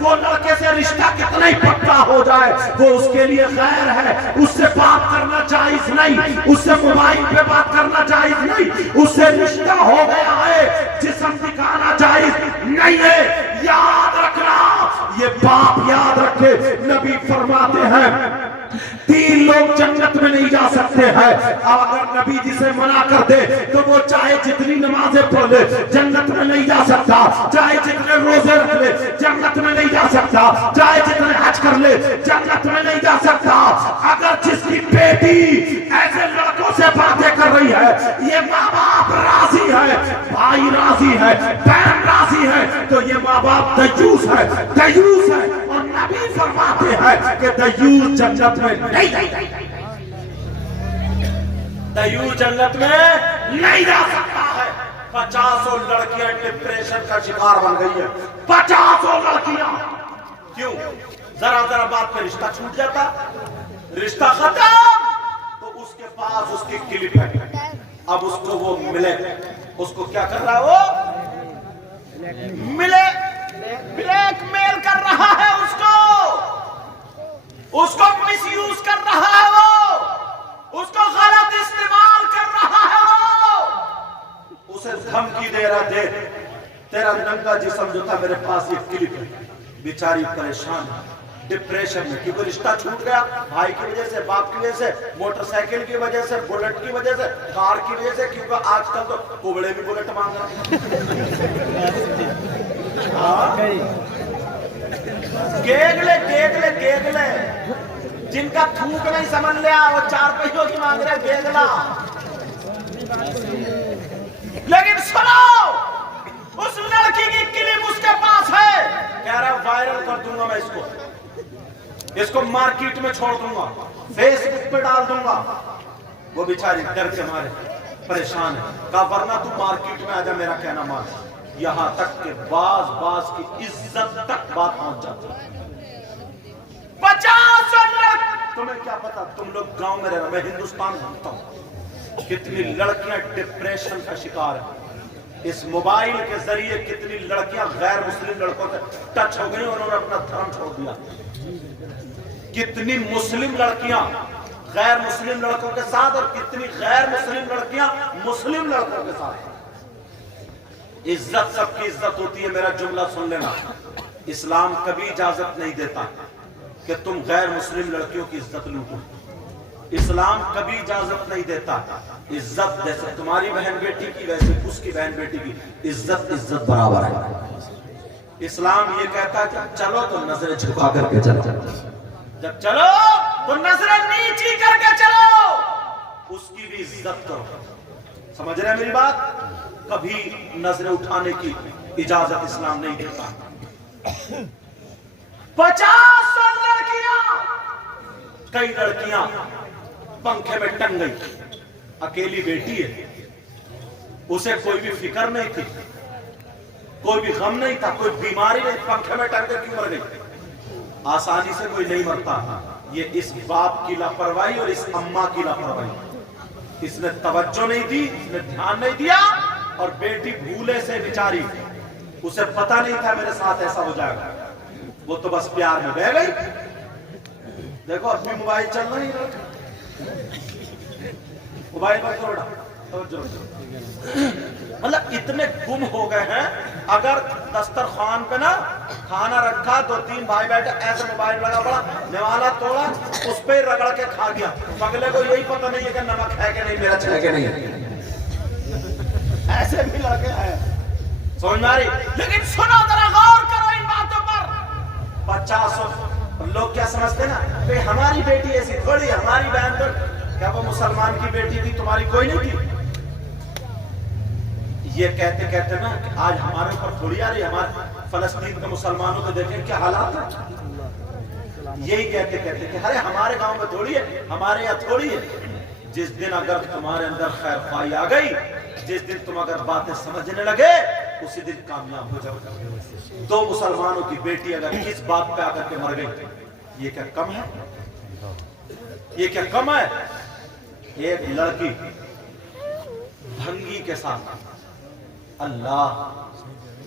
وہ لڑکے سے رشتہ کتنا ہی پکا ہو جائے، وہ اس کے لیے خیر ہے، اس سے بات کرنا جائز نہیں، اس سے موبائل پہ بات کرنا جائز نہیں، اس سے رشتہ ہو گیا ہے، جسم دکھانا جائز نہیں ہے۔ یاد رکھنا، یہ باپ یاد رکھے، نبی فرماتے ہیں 3 لوگ جنت میں نہیں جا سکتے ہیں، اب اگر نبی جسے منع کر دے تو وہ چاہے جتنی نمازیں پڑھ لے جنت میں نہیں جا سکتا، چاہے جتنے روزے رکھ لے جنت میں نہیں جا سکتا، چاہے جتنے حج کر لے جنت میں نہیں جا سکتا۔ اگر جس کی بیٹی ایسے لڑکوں سے باتیں کر رہی ہے، یہ ماں باپ راضی ہے، بھائی راضی ہے، بہن راضی ہے، تو یہ ماں باپ دیوس ہے، دیوس ہے، اور نبی فرماتے ہیں کہ دیوس جنت میں نہیں دیوس جنت میں نہیں جا سکتا ہے۔ 50 لڑکیاں ڈپریشن کا شکار بن گئی ہیں، 50 لڑکیاں۔ کیوں؟ ذرا بات پہ رشتہ چھوٹ جاتا، رشتہ ختم، تو اس کے پاس اس کی کلپ ہے، اب اس کو وہ ملے، اس کو کیا کر رہا ہے؟ وہ ملے، بلیک میل کر رہا ہے، اس کو مس یوز کر رہا ہے، وہ اس کو غلط استعمال کر رہا ہے، وہ اسے دھمکی دے رہا ہے، تیرا ننگا جسم جو تھا میرے پاس یہ کلپ ہے۔ بیچاری پریشان ہے، ڈپریشن میں، کیونکہ رشتہ چھوٹ گیا، بھائی کی وجہ سے، باپ کی وجہ سے، موٹر سائیکل کی وجہ سے، بلٹ کی وجہ سے، کار کی وجہ سے، کیونکہ آج کل تو کوبڑے بھی بلٹ مانگ رہے گیگلے جن کا تھوک نہیں سمجھ لیا، وہ 4 پہیوں کی مانگ رہے گیگلا۔ لیکن سنو، اس لڑکی کی کلپ اس کے پاس ہے، کہہ رہا وائرل کر دوں گا میں اس کو مارکیٹ میں چھوڑ دوں گا، فیس بک پہ ڈال دوں گا۔ وہ بیچاری ڈر کے مارے پریشان ہے، کہا ورنہ تو مارکیٹ میں آجا، میرا کہنا مان۔ یہاں تک کہ باز کی عزت تک بات پہنچ جاتی ہے۔ 50 لڑک، تمہیں کیا پتا، تم لوگ گاؤں میں رہنا، میں ہندوستان گھومتا ہوں، کتنی لڑکیاں ڈپریشن کا شکار ہیں۔ اس موبائل کے ذریعے کتنی لڑکیاں غیر مسلم لڑکوں سے ٹچ ہو گئی اور انہوں نے اپنا دھرم چھوڑ دیا۔ کتنی مسلم لڑکیاں غیر مسلم لڑکوں کے ساتھ، اور کتنی غیر مسلم لڑکیاں مسلم لڑکوں کے ساتھ۔ عزت سب کی عزت ہوتی ہے، میرا جملہ سن لینا، اسلام کبھی اجازت نہیں دیتا کہ تم غیر مسلم لڑکیوں کی عزت لوٹو، اسلام کبھی اجازت نہیں دیتا۔ عزت جیسے تمہاری بہن بیٹی کی، ویسے اس کی بہن بیٹی کی عزت برابر ہے۔ اسلام یہ کہتا ہے کہ چلو تو نظریں جھکا کر کے چلو، جب چلو تو نظریں نیچی کر کے چلو، اس کی بھی عزت کرو۔ سمجھ رہے ہیں میری بات؟ کبھی نظریں اٹھانے کی اجازت اسلام نہیں دیتا۔ 50 لڑکیاں، کئی لڑکیاں پنکھے میں ٹنگ گئی، اکیلی بیٹی ہے، اسے کوئی بھی فکر نہیں تھی، کوئی بھی غم نہیں تھا، کوئی بیماری نہیں، پنکھے میں ٹنگ کے کیوں مر گئی؟ آسانی سے کوئی نہیں مرتا، یہ اس باپ کی لاپرواہی اور اس اماں کی لاپرواہی، اس نے توجہ نہیں دی، اس نے دھیان نہیں دیا، اور بیٹی بھولے سے بیچاری، اسے پتہ نہیں تھا میرے ساتھ ایسا ہو جائے گا، وہ تو بس پیار میں بہ گئی۔ دیکھو اپنی موبائل چل رہی ہے، موبائل پر چھوڑا، مطلب اتنے گم ہو گئے ہیں، اگر دسترخوان پہ نا کھانا رکھا، 2-3 بھائی بیٹھے، ایسے موبائل لگا پڑا، نوالا توڑا، اس پہ رگڑ کے کھا گیا، اگلے کو یہی پتہ نہیں ہے کہ نمک ہے کہ نہیں، میرا ہے کہ نہیں ہے۔ ایسے بھی لڑکے ہیں، سمجھ میں آ رہی؟ لیکن سنو ذرا غور کرو ان باتوں پر۔ 50 لوگ کیا سمجھتے ہیں نا کہ ہماری بیٹی ایسی تھوڑی، ہماری بہن تو کیا وہ مسلمان کی بیٹی تھی، تمہاری کوئی نہیں تھی؟ یہ کہتے کہتے نا کہ آج ہمارے اوپر تھوڑی آ رہی، ہمارے فلسطین کے مسلمانوں کو دیکھیں کیا حالات ہیں، یہی کہتے کہتے کہ ارے ہمارے گاؤں میں تھوڑی ہے، ہمارے یہاں تھوڑی ہے۔ جس دن اگر تمہارے اندر خیر خواہی آ گئی، جس دن تم اگر باتیں سمجھنے لگے، اسی دن کامیاب ہو جاؤ۔ 2 مسلمانوں کی بیٹی اگر کس بات پہ آ کر کے مر گئی، یہ کیا کم ہے؟ یہ کیا کم ہے؟ ایک لڑکی بھنگی کے ساتھ، اللہ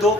2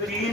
3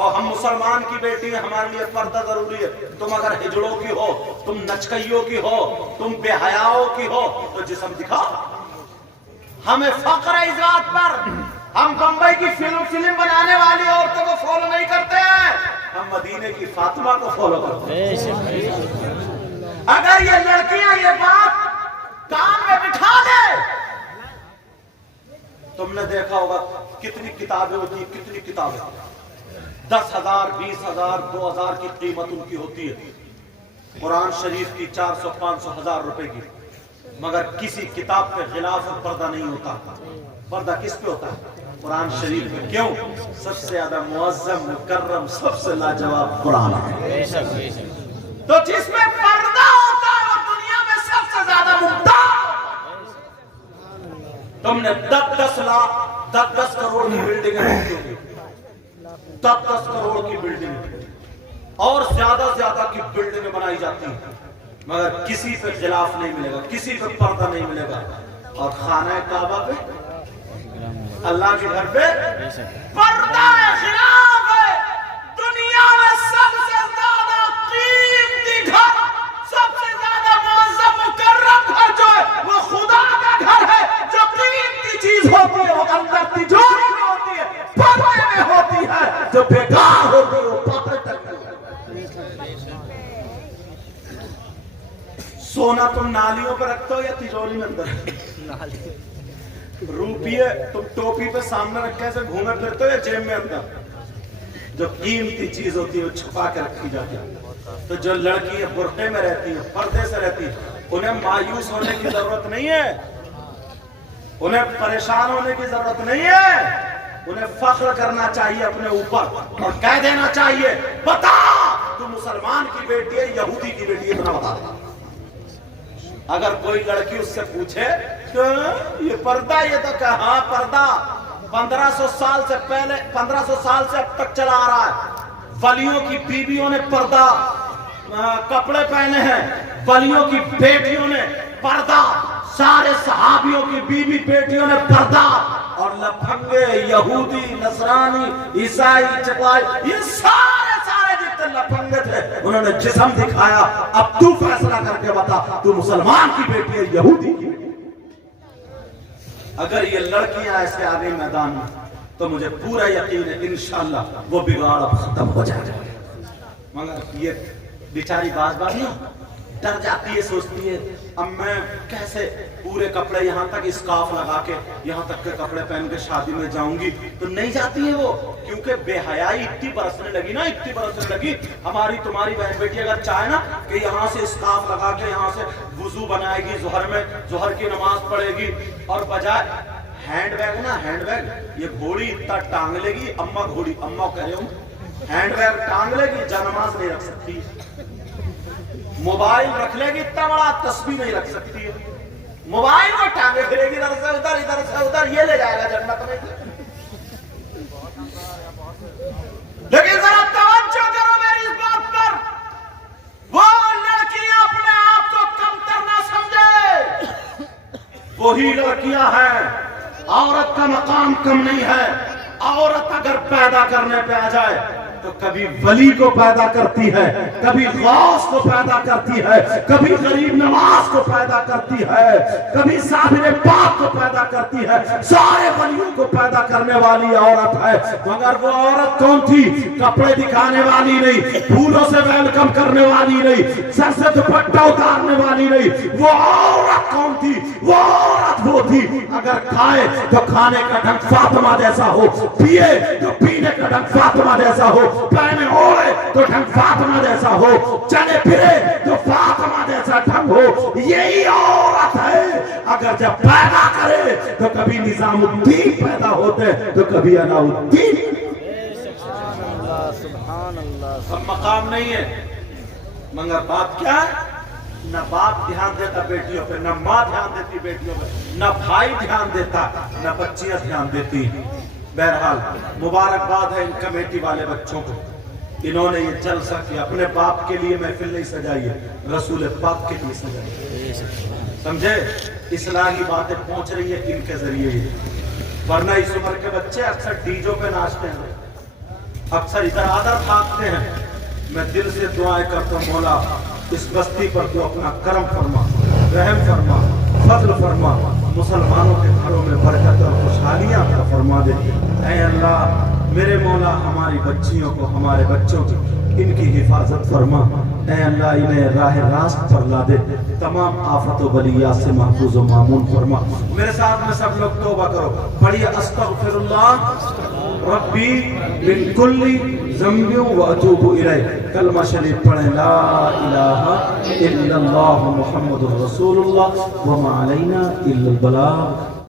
اور ہم مسلمان کی بیٹی ہیں، ہمارے لیے پردہ ضروری ہے۔ تم اگر ہجڑوں کی ہو، تم نچکئیوں کی ہو، تم بے حیاؤں کی ہو تو جسم دکھاؤ۔ ہمیں فخر ہے اس بات پر، ہم بمبئی کی فلم بنانے والی عورتوں کو فالو نہیں کرتے ہیں، ہم مدینے کی فاطمہ کو فالو کرتے ہیں۔ اگر یہ لڑکیاں یہ بات کان میں بٹھا دے، تم نے دیکھا ہوگا کتنی کتابیں ہوتی ہیں، کتنی کتابیں 10,000 20,000 2,000 کی قیمت ان کی ہوتی ہے، قرآن شریف کی 400 500 1000 روپے کی، مگر کسی کتاب پہ غلاف پردہ نہیں ہوتا۔ پردہ کس پہ ہوتا ہے؟ قرآن شریف پہ۔ کیوں؟ سب سے زیادہ معظم مکرم سب سے لاجواب قرآن ہے، تو جس میں پردہ ہوتا ہے وہ دنیا میں سب سے زیادہ ممتاز۔ تم نے 10 کروڑ کی بلڈنگیں بنتی ہوگی، 10 کروڑ کی بلڈنگ اور زیادہ کی بلڈنگیں بنائی جاتی ہیں، مگر کسی پہ غلاف نہیں ملے گا، کسی پہ پردہ نہیں ملے گا۔ اور خانہ کعبہ پہ، اللہ کے گھر پہ پردہ غلاف ہے۔ دنیا میں سب سے زیادہ قیمتی گھر، سب سے زیادہ معظم مکرم گھر جو ہے وہ خدا کا گھر ہے۔ جو قیمتی چیز ہوتی ہے وہ اندر تجوری میں ہوتی ہے، پردے میں ہوتی ہے، جو بیکار ہوتی ہے وہ پردے تک ہوتی ہے۔ سونا تم نالیوں پہ رکھتے ہو یا تجوری میں اندر؟ روپیے تم ٹوپی پہ سامنے رکھ کے ایسے گھومے پھرتے ہو یا جیب میں اندر؟ جو قیمتی چیز ہوتی ہے وہ چھپا کے رکھی جاتی ہے۔ تو جو لڑکی برقعے میں رہتی ہے، پردے سے رہتی ہے، انہیں مایوس ہونے کی ضرورت نہیں ہے، انہیں پریشان ہونے کی ضرورت نہیں ہے، انہیں فخر کرنا چاہیے اپنے اوپر اور کہہ دینا چاہیے بتا تو مسلمان کی بیٹی ہے یہودی کی بیٹی ہے، اتنا بتا۔ اگر کوئی لڑکی اس سے پوچھے کہ یہ پردہ، یہ تو کہ ہاں پردہ 1500 سال سے پہلے، 1500 سال سے اب تک چلا آ رہا ہے۔ ولیوں کی بیویوں نے پردہ کپڑے پہنے ہیں، ولیوں کی بیٹیوں نے پردہ، سارے صحابیوں کی بیوی بیٹیوں نے پردہ، اور لپھنگے یہودی نصرانی عیسائی چکوائی یہ سارے جتنے لپھنگے تھے انہوں نے جسم دکھایا۔ اب تو فیصلہ کر کے بتا تو مسلمان کی بیٹی ہے یہودی کی؟ اگر یہ لڑکیاں ایسے آ گئی میدان میں تو مجھے پورا یقین ہے انشاءاللہ وہ بگاڑ اب ختم ہو جائے گا۔ مگر یہ بیچاری باز نہیں ڈر جاتی ہے، سوچتی ہے اب میں کیسے پورے کپڑے یہاں تک اسکارف لگا کے یہاں تک کے کپڑے پہن کے شادی میں جاؤں گی، تو نہیں جاتی ہے وہ، کیونکہ بے حیائی اتنی برسنے لگی نا، اتنی برسنے لگی۔ ہماری تمہاری بہن بیٹی اگر چاہے نا کہ یہاں سے اسکارف لگا کے یہاں سے وضو بنائے گی، ظہر میں ظہر کی نماز پڑھے گی، اور بجائے ہینڈ بیگ نا، ہینڈ بیگ یہ گھوڑی اتنا ٹانگ لے گی، اماں گھوڑی، اماں کہہ رہے ہوں ہینڈ بیگ ٹانگ لے گی، جا نماز نہیں رکھ سکتی، موبائل رکھ لے گی اتنا بڑا، تسبیح نہیں رکھ سکتی ہے، موبائل کو ٹانگے پھرے گی ادھر سے ادھر، ادھر سے ادھر، یہ لے جائے گا جنت میں۔ لیکن ذرا توجہ کرو میری اس بات پر، وہ لڑکیاں اپنے آپ کو کمتر نہ سمجھے، وہی لڑکیاں ہیں، عورت کا مقام کم نہیں ہے۔ عورت اگر پیدا کرنے پہ آ جائے تو کبھی ولی کو پیدا کرتی ہے، کبھی غوث کو پیدا کرتی ہے، کبھی غریب نواز کو پیدا کرتی ہے، کبھی صابر پاک کو پیدا کرتی ہے، سارے ولیوں کو پیدا کرنے والی عورت ہے۔ مگر وہ عورت کون تھی؟ کپڑے دکھانے والی نہیں، پھولوں سے ویلکم کرنے والی نہیں، سر سے دوپٹہ اتارنے والی نہیں۔ وہ عورت کون تھی؟ وہ عورت وہ تھی اگر کھائے تو کھانے کا ڈھنگ فاطمہ جیسا ہو، پیے تو پینے کا ڈھنگ فاطمہ جیسا ہو، پہنے اوڑے تو ڈھنگ فاطمہ جیسا ہو، چلے پھرے تو فاطمہ جیسا ڈھنگ ہو۔ یہی عورت ہے۔ اگر جب پیدا کرے تو کبھی نظام الدین پیدا ہوتے تو کبھی علاء الدین۔ سبحان اللہ۔ اب مقام نہیں ہے، مگر بات کیا ہے؟ نہ باپ دھیان دیتا بیٹیوں پہ، نہ ماں دھیان دیتی بیٹیوں پہ، نہ بھائی دھیان دیتا، نہ بچیاں دھیان دیتی۔ بہرحال مبارکباد ہے ان کمیٹی والے بچوں کو، انہوں نے یہ جلسہ کیا، اپنے باپ کے لیے محفل نہیں سجائی ہے، رسول پاک کے لیے سجائی ہے۔ سمجھے؟ اصلاحی باتیں پہنچ رہی ہیں ان کے ذریعے ہی، ورنہ اس عمر کے بچے اکثر ڈیجوں پہ ناچتے ہیں، اکثر ادھر آدھر بھاگتے ہیں. میں دل سے دعائیں کرتا ہوں مولا اس بستی پر تو اپنا کرم فرما, رحم فرما, فضل فرما, مسلمانوں کے گھروں میں برکت اور خوشحالیاں عطا فرما دے. اے اللہ میرے مولا ہماری بچیوں کو, ہمارے بچوں کی ان کی حفاظت فرما. اے اللہ انہیں راہ راست پر لا دے, تمام آفت و بلیات سے محفوظ و معمون فرما. میرے ساتھ میں سب لوگ توبہ کرو, پڑھیے استغفر اللہ ربی من کل ذنب و اتوب الیہ. کلمہ شریف پڑھیں لا الہ الا اللہ محمد الرسول اللہ وما علینا الا البلاغ.